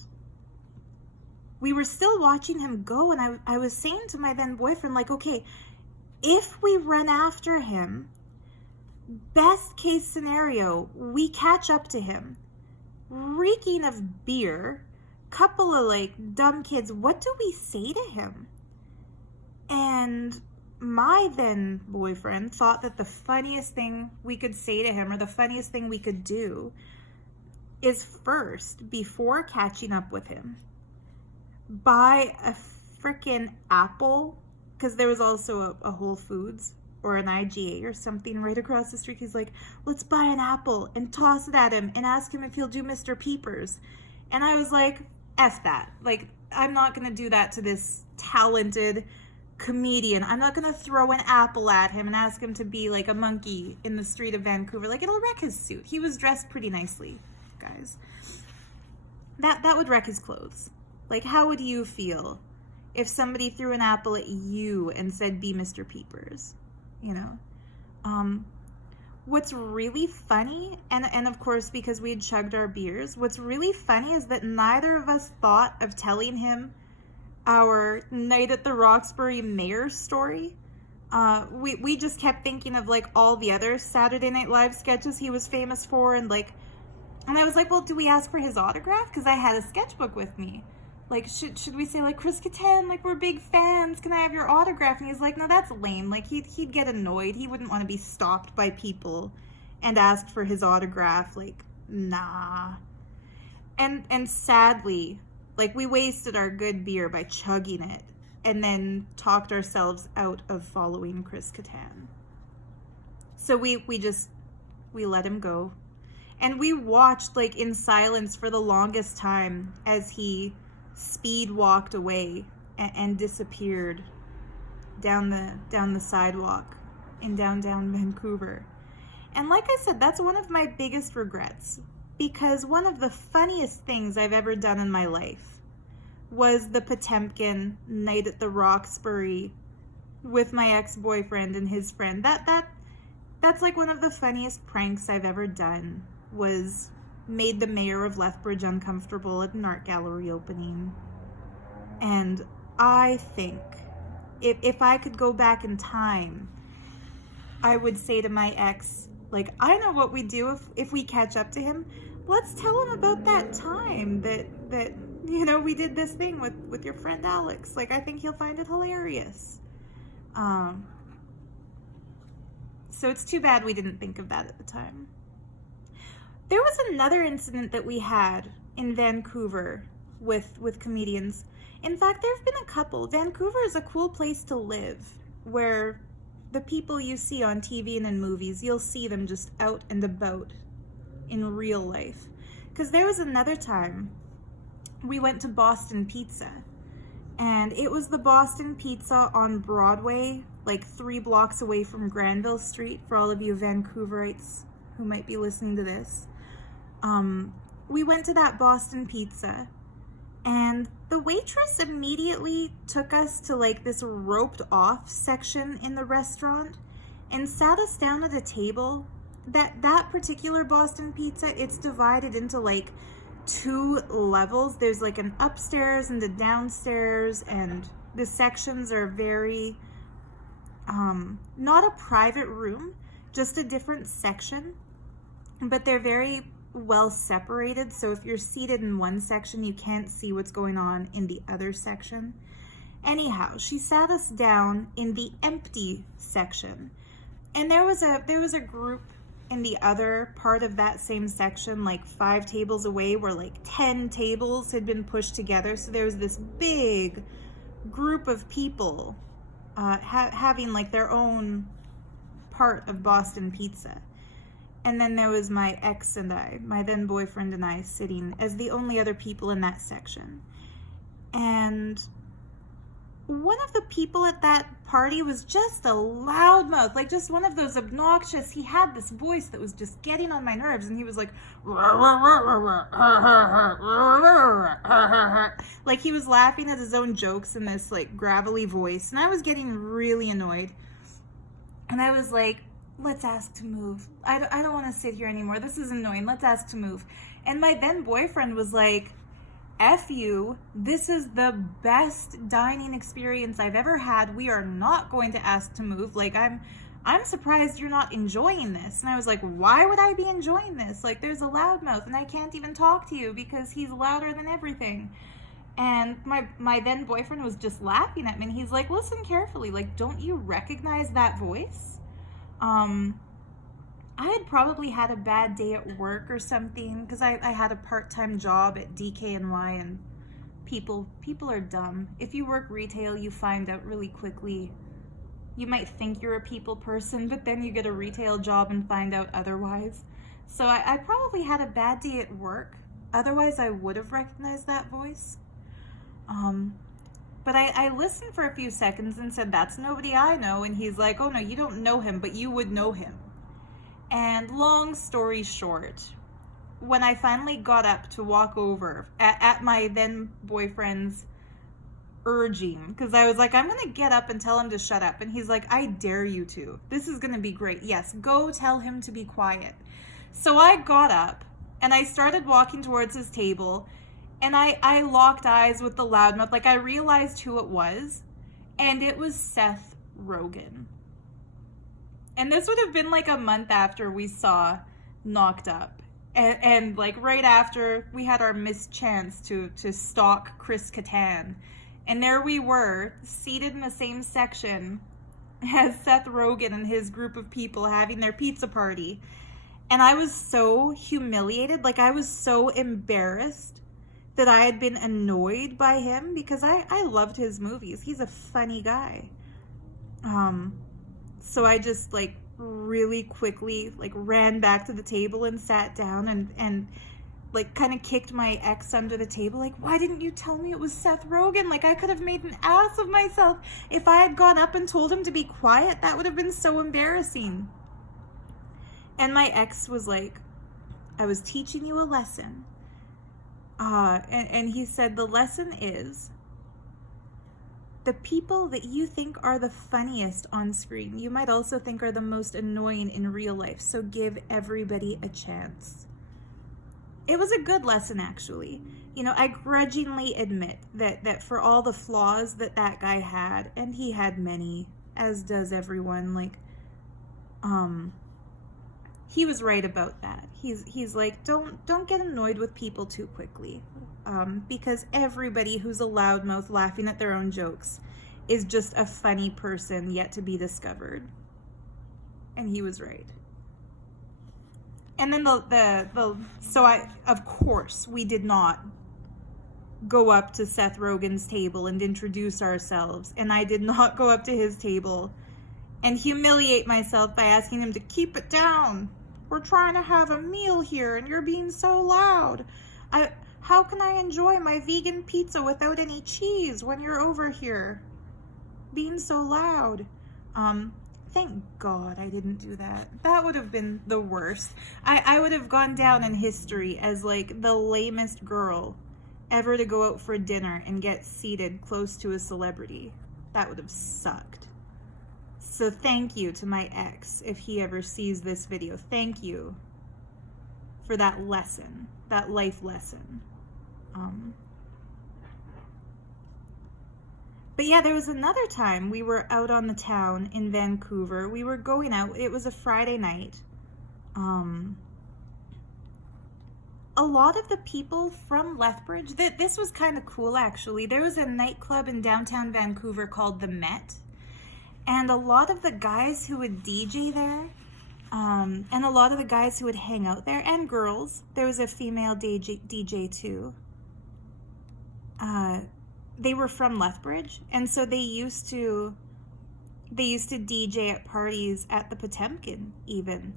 we were still watching him go, and I was saying to my then boyfriend, like, okay, if we run after him, best case scenario, we catch up to him, reeking of beer, couple of like dumb kids, what do we say to him? And my then boyfriend thought that the funniest thing we could say to him, or the funniest thing we could do, is first, before catching up with him, buy a freaking apple, because there was also a Whole Foods or an IGA or something right across the street. He's like, let's buy an apple and toss it at him and ask him if he'll do Mr. Peepers. And I was like, F that. Like, I'm not going to do that to this talented comedian. I'm not going to throw an apple at him and ask him to be like a monkey in the street of Vancouver. Like, it'll wreck his suit. He was dressed pretty nicely, guys. That would wreck his clothes. Like, how would you feel if somebody threw an apple at you and said, be Mr. Peepers? You know? What's really funny, and of course, because we had chugged our beers, what's really funny is that neither of us thought of telling him our Night at the Roxbury Mayor story. We just kept thinking of like all the other Saturday Night Live sketches he was famous for, and I was like, well, do we ask for his autograph? Because I had a sketchbook with me. Like, should we say, like, Chris Kattan, like, we're big fans, can I have your autograph? And he's like, no, that's lame. Like, he'd get annoyed. He wouldn't want to be stopped by people and asked for his autograph. Like, nah. And sadly, like, we wasted our good beer by chugging it and then talked ourselves out of following Chris Kattan. So we let him go. And we watched, like, in silence for the longest time as he speed walked away and disappeared down the sidewalk in downtown Vancouver. And like I said, that's one of my biggest regrets, because one of the funniest things I've ever done in my life was the Potemkin Night at the Roxbury with my ex-boyfriend and his friend. That's like one of the funniest pranks I've ever done, was made the mayor of Lethbridge uncomfortable at an art gallery opening. And I think if I could go back in time, I would say to my ex, like, I know what we do if we catch up to him. Let's tell him about that time that you know, we did this thing with your friend Alex. Like, I think he'll find it hilarious. So it's too bad we didn't think of that at the time. There was another incident that we had in Vancouver with comedians. In fact, there have been a couple. Vancouver is a cool place to live, where the people you see on TV and in movies, you'll see them just out and about in real life. Because there was another time we went to Boston Pizza, and it was the Boston Pizza on Broadway, like 3 blocks away from Granville Street, for all of you Vancouverites who might be listening to this. We went to that Boston Pizza, and the waitress immediately took us to like this roped off section in the restaurant and sat us down at a table. That particular Boston Pizza, it's divided into like 2 levels. There's like an upstairs and a downstairs, and the sections are very not a private room, just a different section, but they're very well separated, so if you're seated in one section, you can't see what's going on in the other section. Anyhow, she sat us down in the empty section, and there was a group in the other part of that same section, like 5 tables away, where like 10 tables had been pushed together. So there was this big group of people having like their own part of Boston Pizza. And then there was my ex and I, my then boyfriend and I, sitting as the only other people in that section. And one of the people at that party was just a loudmouth, like just one of those obnoxious, he had this voice that was just getting on my nerves, and he was like, like he was laughing at his own jokes in this like gravelly voice, and I was getting really annoyed. And I was like, let's ask to move. I don't want to sit here anymore. This is annoying. Let's ask to move. And my then boyfriend was like, F you. This is the best dining experience I've ever had. We are not going to ask to move. Like, I'm surprised you're not enjoying this. And I was like, why would I be enjoying this? Like, there's a loudmouth and I can't even talk to you because he's louder than everything. And my then boyfriend was just laughing at me, and he's like, listen carefully. Like, don't you recognize that voice? I had probably had a bad day at work or something, because I had a part-time job at DKNY, and people are dumb. If you work retail, you find out really quickly You might think you're a people person, but then you get a retail job and find out otherwise. So I probably had a bad day at work. Otherwise, I would have recognized that voice. But I listened for a few seconds and said, that's nobody I know. And he's like, oh no, you don't know him, but you would know him. And long story short, when I finally got up to walk over at my then boyfriend's urging, because I was like, I'm going to get up and tell him to shut up. And he's like, I dare you to. This is going to be great. Yes, go tell him to be quiet. So I got up and I started walking towards his table. And I locked eyes with the loudmouth. Like, I realized who it was. And it was Seth Rogan. And this would have been like a month after we saw Knocked Up. And like right after we had our missed chance to stalk Chris Kattan. And there we were, seated in the same section as Seth Rogan and his group of people having their pizza party. And I was so humiliated. Like, I was so embarrassed that I had been annoyed by him, because I loved his movies. He's a funny guy. So I just like really quickly like ran back to the table and sat down and like kind of kicked my ex under the table. Like, why didn't you tell me it was Seth Rogan? Like, I could have made an ass of myself if I had gone up and told him to be quiet. That would have been so embarrassing. And my ex was like, I was teaching you a lesson. And he said, the lesson is, the people that you think are the funniest on screen, you might also think are the most annoying in real life. So give everybody a chance. It was a good lesson, actually. You know, I grudgingly admit that for all the flaws that guy had, and he had many, as does everyone, like, he was right about that. He's like, don't get annoyed with people too quickly, because everybody who's a loudmouth laughing at their own jokes is just a funny person yet to be discovered. And he was right. And then of course, we did not go up to Seth Rogan's table and introduce ourselves, and I did not go up to his table and humiliate myself by asking him to keep it down. We're trying to have a meal here and you're being so loud. How can I enjoy my vegan pizza without any cheese when you're over here being so loud? Thank God I didn't do that. That would have been the worst. I would have gone down in history as like the lamest girl ever to go out for dinner and get seated close to a celebrity. That would have sucked. So thank you to my ex, if he ever sees this video. Thank you for that lesson, that life lesson. But yeah, there was another time we were out on the town in Vancouver. We were going out. It was a Friday night. A lot of the people from Lethbridge, this was kind of cool actually. There was a nightclub in downtown Vancouver called the Met. And a lot of the guys who would DJ there, and a lot of the guys who would hang out there, and girls, there was a female DJ too, they were from Lethbridge, and so they used to DJ at parties at the Potemkin even,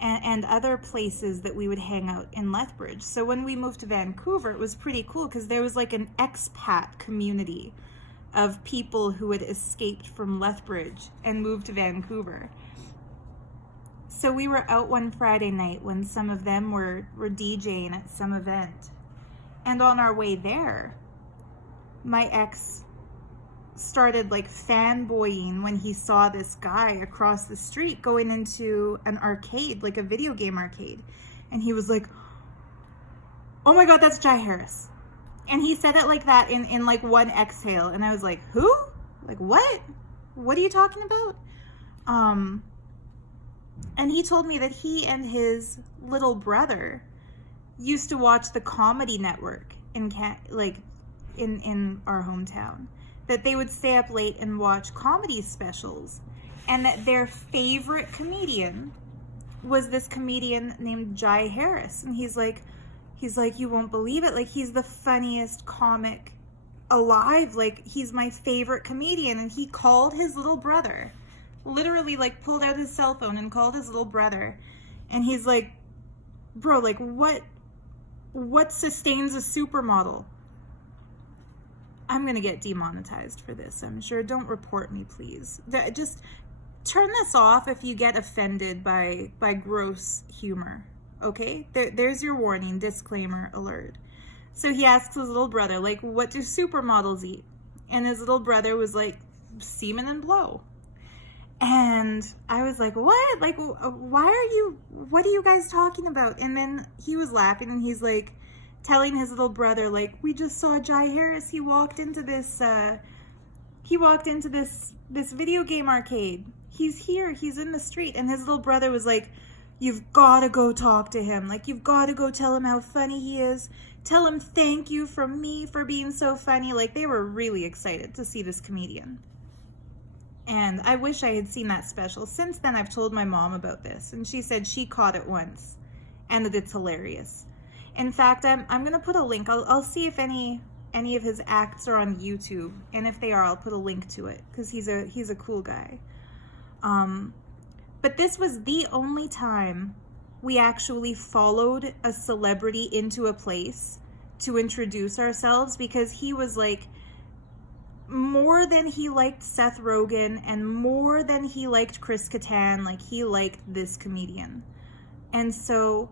and other places that we would hang out in Lethbridge. So when we moved to Vancouver, it was pretty cool because there was like an expat community of people who had escaped from Lethbridge and moved to Vancouver. So we were out one Friday night when some of them were DJing at some event. And on our way there, my ex started like fanboying when he saw this guy across the street going into an arcade, like a video game arcade. And he was like, oh my God, that's Jai Harris. And he said it like that in like one exhale. And I was like, who? Like, what? What are you talking about? And he told me that he and his little brother used to watch the Comedy Network in our hometown. That they would stay up late and watch comedy specials. And that their favorite comedian was this comedian named Jai Harris. And he's like, you won't believe it. Like, he's the funniest comic alive. Like, he's my favorite comedian. And he called his little brother literally like pulled out his cell phone and called his little brother. And he's like, bro, like what sustains a supermodel? I'm gonna get demonetized for this, I'm sure. Don't report me, please. Just turn this off if you get offended by gross humor, okay? There's your warning, disclaimer alert. So he asks his little brother, like, what do supermodels eat? And his little brother was like, semen and blow. And I was like, what? Like, what are you guys talking about? And then he was laughing, and he's like, telling his little brother, like, we just saw Jai Harris. He walked into this video game arcade. He's here. He's in the street. And his little brother was like, you've got to go talk to him. Like, you've got to go tell him how funny he is. Tell him thank you from me for being so funny. Like, they were really excited to see this comedian. And I wish I had seen that special. Since then, I've told my mom about this, and she said she caught it once and that it's hilarious. In fact, I'm going to put a link. I'll see if any of his acts are on YouTube, and if they are, I'll put a link to it, because he's a cool guy. But this was the only time we actually followed a celebrity into a place to introduce ourselves, because he was like, more than he liked Seth Rogan and more than he liked Chris Kattan, like, he liked this comedian. And so,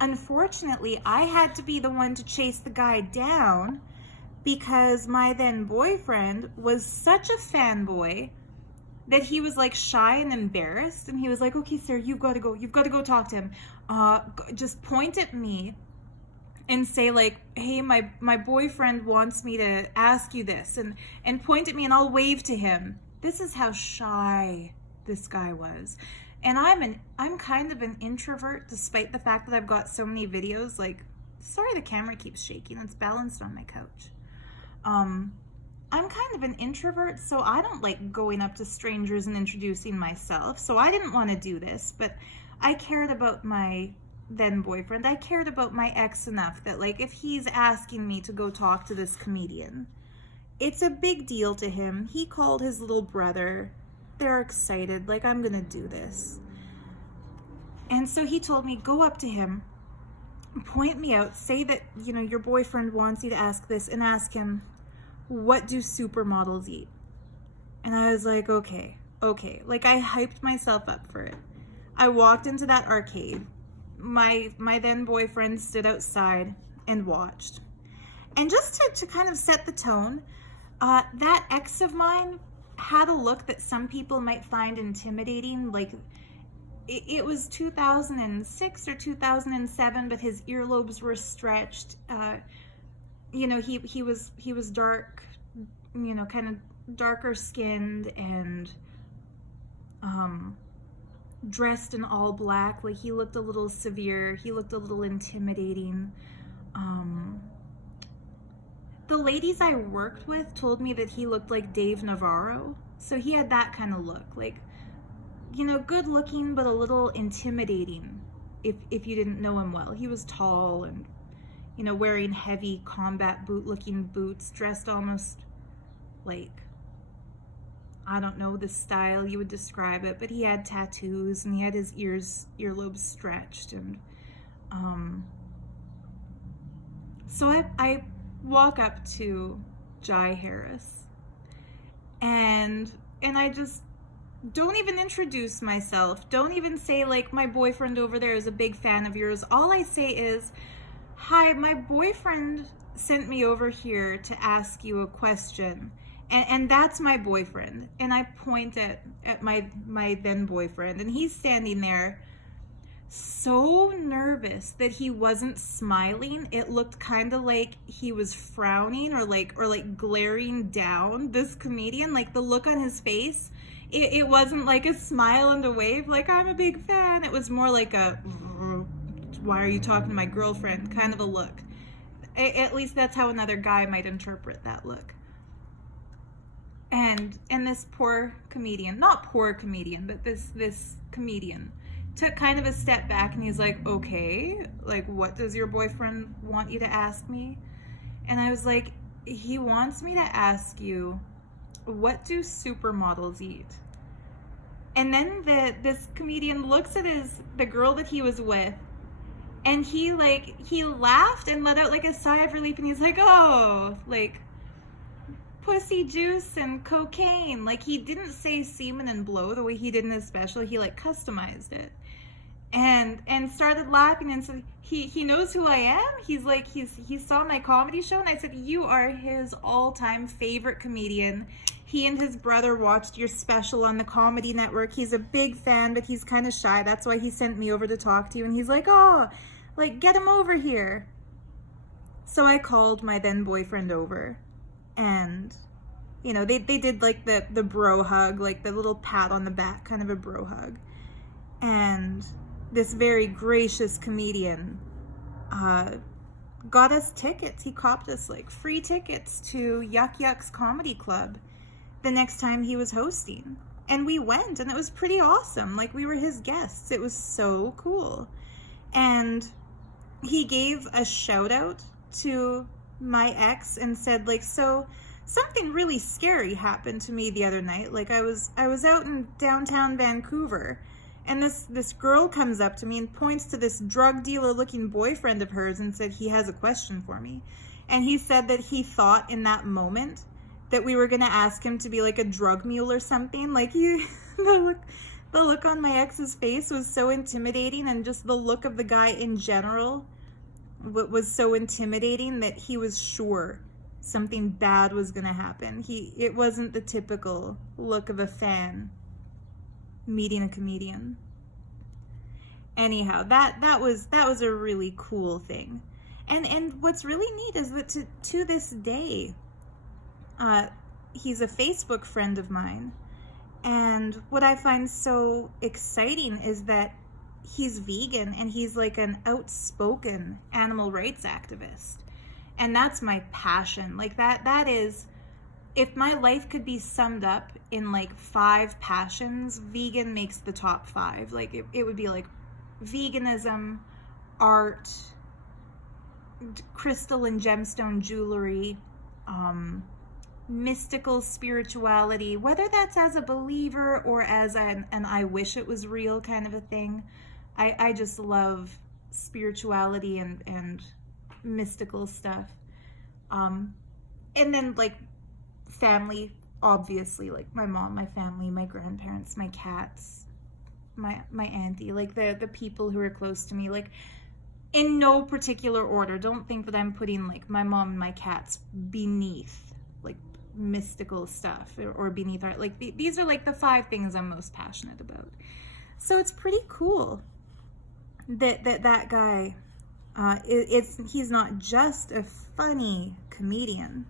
unfortunately, I had to be the one to chase the guy down, because my then boyfriend was such a fanboy that he was like shy and embarrassed, and he was like, okay, sir, you've got to go talk to him. Just point at me and say, like, hey, my boyfriend wants me to ask you this, and point at me, and I'll wave to him. This is how shy this guy was. And I'm kind of an introvert, despite the fact that I've got so many videos. Like, sorry, the camera keeps shaking. It's balanced on my couch. I'm kind of an introvert, so I don't like going up to strangers and introducing myself. So I didn't want to do this, but I cared about my then boyfriend. I cared about my ex enough that, like, if he's asking me to go talk to this comedian, it's a big deal to him. He called his little brother. They're excited, like, I'm gonna do this. And so he told me, go up to him, point me out, say that, you know, your boyfriend wants you to ask this, and ask him, what do supermodels eat? And I was like, okay. Like, I hyped myself up for it. I walked into that arcade. My then boyfriend stood outside and watched. And just to kind of set the tone, that ex of mine had a look that some people might find intimidating. Like, it was 2006 or 2007, but his earlobes were stretched. You know, he was dark, you know, kind of darker skinned, and dressed in all black. Like, he looked a little severe. He looked a little intimidating. The ladies I worked with told me that he looked like Dave Navarro. So he had that kind of look, like, you know, good looking, but a little intimidating if you didn't know him well. He was tall and, you know, wearing heavy combat boot looking boots, dressed almost like, I don't know the style you would describe it, but he had tattoos, and he had his earlobes stretched. And so I walk up to Jai Harris, and I just don't even introduce myself. Don't even say, like, my boyfriend over there is a big fan of yours. All I say is, hi, my boyfriend sent me over here to ask you a question. And that's my boyfriend. And I point at my then boyfriend, and he's standing there so nervous that he wasn't smiling. It looked kind of like he was frowning or like glaring down this comedian. Like, the look on his face, it wasn't like a smile and a wave, like, I'm a big fan. It was more like a, why are you talking to my girlfriend kind of a look. At least that's how another guy might interpret that look. And this poor comedian, not poor comedian, but this comedian took kind of a step back, and he's like, okay, like, what does your boyfriend want you to ask me? And I was like, he wants me to ask you, what do supermodels eat? And then this comedian looks at the girl that he was with, and he laughed and let out like a sigh of relief, and he's like, oh, like pussy juice and cocaine. Like, he didn't say semen and blow the way he did in his special. He like customized it and started laughing, and said he knows who I am. He's like, he saw my comedy show, and I said, you are his all-time favorite comedian. He and his brother watched your special on the Comedy Network. He's a big fan, but he's kind of shy. That's why he sent me over to talk to you. And he's like, oh, like, get him over here. So I called my then boyfriend over, and you know, they did like the bro hug, like the little pat on the back, kind of a bro hug. And this very gracious comedian got us tickets. He copped us like free tickets to Yuck Yuck's Comedy Club the next time he was hosting. And we went, and it was pretty awesome. Like, we were his guests. It was so cool. And he gave a shout out to my ex and said, like, so something really scary happened to me the other night. Like, I was out in downtown Vancouver, and this girl comes up to me and points to this drug dealer looking boyfriend of hers and said he has a question for me. And he said that he thought in that moment that we were going to ask him to be like a drug mule or something. Like, the look on my ex's face was so intimidating, and just the look of the guy in general was so intimidating that he was sure something bad was going to happen. It wasn't the typical look of a fan meeting a comedian. Anyhow, that was a really cool thing. And what's really neat is that to this day, he's a Facebook friend of mine. And what I find so exciting is that he's vegan, and he's like an outspoken animal rights activist. And that's my passion. Like, that is, if my life could be summed up in like 5 passions, vegan makes the top 5. Like, it would be like veganism, art, crystal and gemstone jewelry, mystical spirituality, whether that's as a believer or as an I wish it was real kind of a thing. I just love spirituality and mystical stuff. And then like family, obviously, like my mom, my family, my grandparents, my cats, my auntie, like the people who are close to me, like in no particular order. Don't think that I'm putting like my mom and my cats beneath like mystical stuff or beneath art. Like these are like the 5 things I'm most passionate about. So it's pretty cool that guy, he's not just a funny comedian.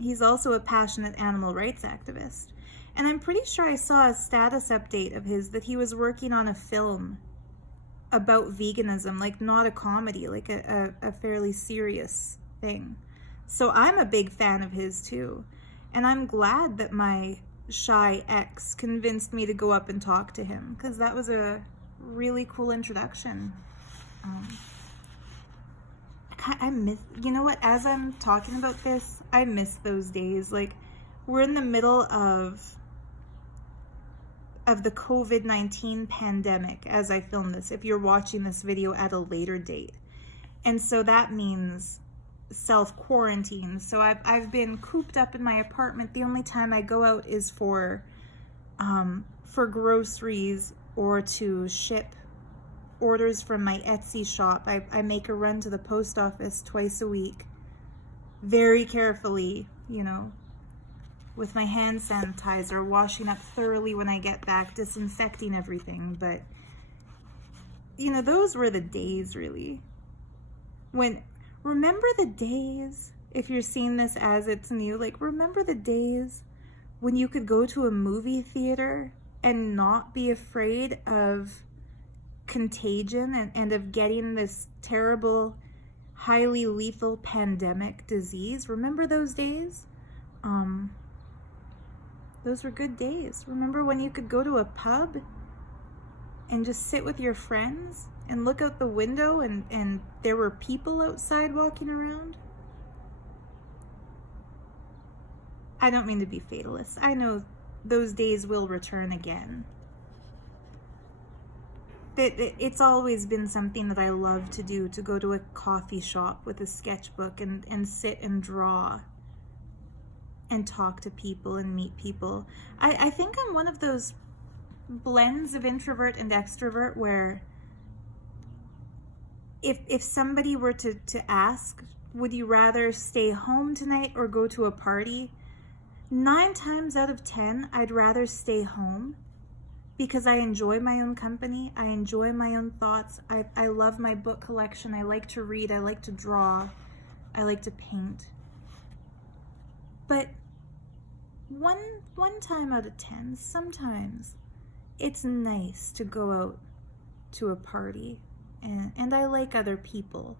He's also a passionate animal rights activist. And I'm pretty sure I saw a status update of his that he was working on a film about veganism, like not a comedy, like a fairly serious thing. So I'm a big fan of his too. And I'm glad that my shy ex convinced me to go up and talk to him, because that was a really cool introduction. I miss, you know what, as I'm talking about this, I miss those days. Like, we're in the middle of the COVID-19 pandemic as I film this, if you're watching this video at a later date. And so that means self-quarantine. So I've been cooped up in my apartment. The only time I go out is for groceries or to ship orders from my Etsy shop. I make a run to the post office twice a week, very carefully, you know, with my hand sanitizer, washing up thoroughly when I get back, disinfecting everything. But, you know, those were the days, really. Remember the days, if you're seeing this as it's new, like, remember the days when you could go to a movie theater and not be afraid of contagion and of getting this terrible, highly lethal pandemic disease? Remember those days? Those were good days. Remember when you could go to a pub and just sit with your friends and look out the window and there were people outside walking around? I don't mean to be fatalist. I know those days will return again. It's always been something that I love to do, to go to a coffee shop with a sketchbook and sit and draw and talk to people and meet people. I think I'm one of those blends of introvert and extrovert where if somebody were to ask, would you rather stay home tonight or go to a party? 9 times out of 10, I'd rather stay home, because I enjoy my own company. I enjoy my own thoughts. I love my book collection. I like to read. I like to draw. I like to paint. But one time out of 10, sometimes it's nice to go out to a party, and I like other people.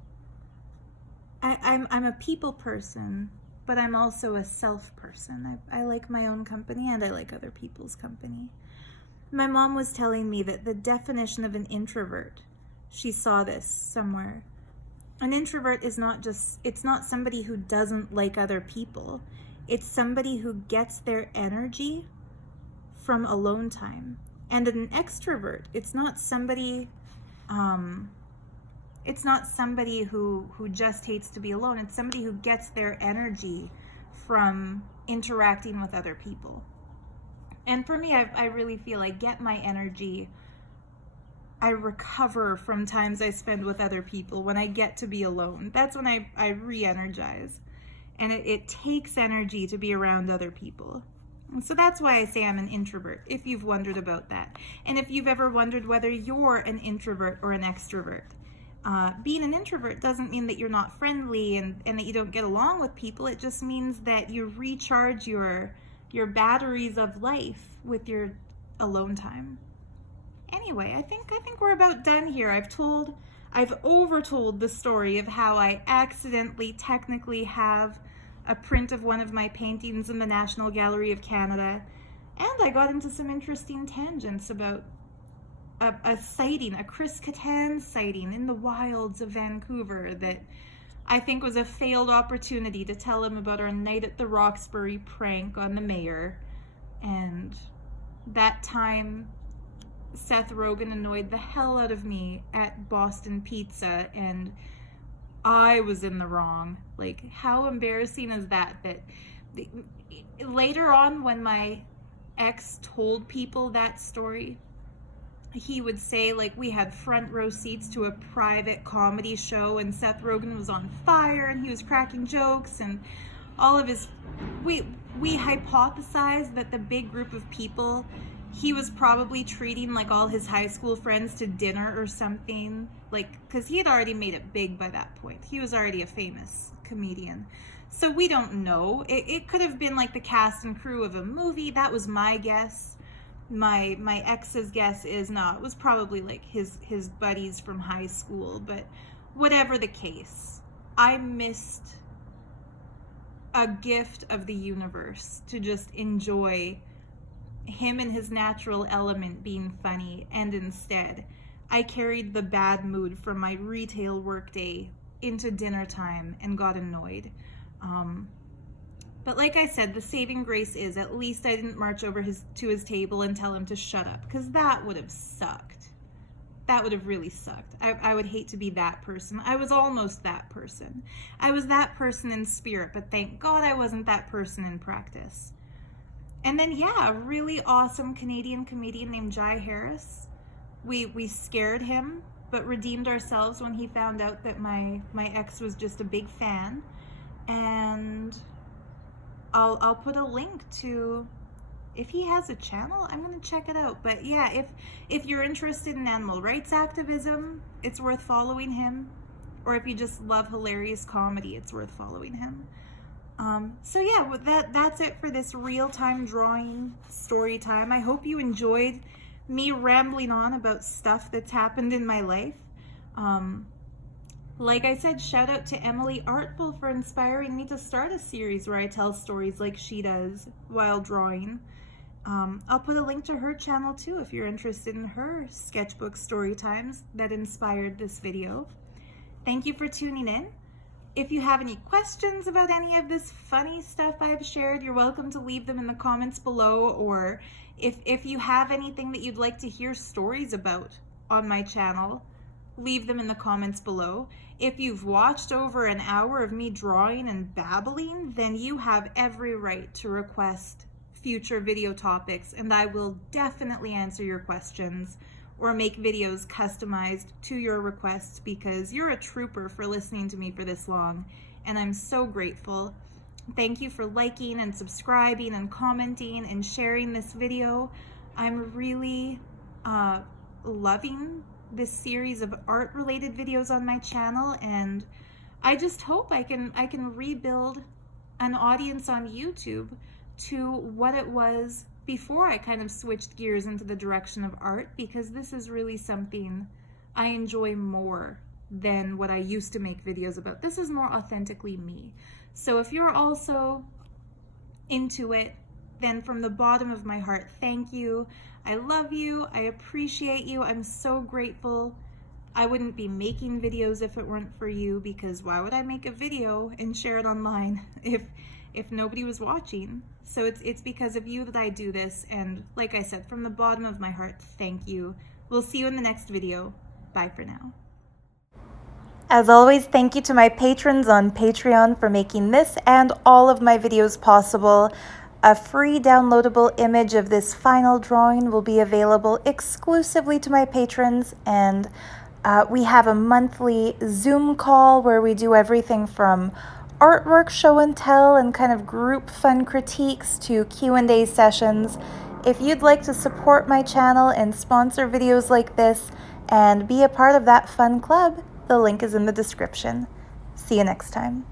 I'm a people person, but I'm also a self person. I like my own company and I like other people's company. My mom was telling me that the definition of an introvert, she saw this somewhere. An introvert is it's not somebody who doesn't like other people. It's somebody who gets their energy from alone time. And an extrovert, it's not somebody who just hates to be alone. It's somebody who gets their energy from interacting with other people. And for me, I really feel I get my energy, I recover from times I spend with other people when I get to be alone. That's when I re-energize. And it takes energy to be around other people. And so that's why I say I'm an introvert, if you've wondered about that. And if you've ever wondered whether you're an introvert or an extrovert. Being an introvert doesn't mean that you're not friendly and that you don't get along with people. It just means that you recharge your batteries of life with your alone time. Anyway, I think we're about done here. I've overtold the story of how I accidentally technically have a print of one of my paintings in the National Gallery of Canada, and I got into some interesting tangents about a sighting, a Chris Kattan sighting in the wilds of Vancouver that I think was a failed opportunity to tell him about our Night at the Roxbury prank on the mayor. And that time Seth Rogan annoyed the hell out of me at Boston Pizza, and I was in the wrong. Like, how embarrassing is that? Later on, when my ex told people that story, he would say, like, we had front row seats to a private comedy show and Seth Rogan was on fire and he was cracking jokes, and all of his, we hypothesized that the big group of people, he was probably treating like all his high school friends to dinner or something, like, because he had already made it big by that point. He was already a famous comedian. So we don't know. It could have been like the cast and crew of a movie. That was my guess. My ex's guess is no, it was probably like his buddies from high school. But whatever the case, I missed a gift of the universe to just enjoy him and his natural element being funny, and instead I carried the bad mood from my retail workday into dinner time and got annoyed. But like I said, the saving grace is at least I didn't march over to his table and tell him to shut up, because that would have sucked. That would have really sucked. I would hate to be that person. I was almost that person. I was that person in spirit, but thank God I wasn't that person in practice. And then, yeah, a really awesome Canadian comedian named Jai Harris. We scared him, but redeemed ourselves when he found out that my ex was just a big fan. And I'll put a link to, if he has a channel, I'm going to check it out. But yeah, if you're interested in animal rights activism, it's worth following him. Or if you just love hilarious comedy, it's worth following him. So yeah, that's it for this real-time drawing story time. I hope you enjoyed me rambling on about stuff that's happened in my life. Like I said, shout out to Emily Artful for inspiring me to start a series where I tell stories like she does while drawing. I'll put a link to her channel too if you're interested in her sketchbook story times that inspired this video. Thank you for tuning in. If you have any questions about any of this funny stuff I've shared, you're welcome to leave them in the comments below, or if you have anything that you'd like to hear stories about on my channel, leave them in the comments below. If you've watched over an hour of me drawing and babbling, then you have every right to request future video topics, and I will definitely answer your questions or make videos customized to your requests, because you're a trooper for listening to me for this long, and I'm so grateful. Thank you for liking and subscribing and commenting and sharing this video. I'm really loving this series of art-related videos on my channel, and I just hope I can rebuild an audience on YouTube to what it was before I kind of switched gears into the direction of art, because this is really something I enjoy more than what I used to make videos about. This is more authentically me. So if you're also into it, then from the bottom of my heart, thank you. I love you. I appreciate you. I'm so grateful. I wouldn't be making videos if it weren't for you, because why would I make a video and share it online if nobody was watching? So it's because of you that I do this, and like I said, from the bottom of my heart, thank you. We'll see you in the next video. Bye for now. As always, thank you to my patrons on Patreon for making this and all of my videos possible. A free downloadable image of this final drawing will be available exclusively to my patrons, and we have a monthly Zoom call where we do everything from artwork show and tell and kind of group fun critiques to Q&A sessions. If you'd like to support my channel and sponsor videos like this and be a part of that fun club, the link is in the description. See you next time.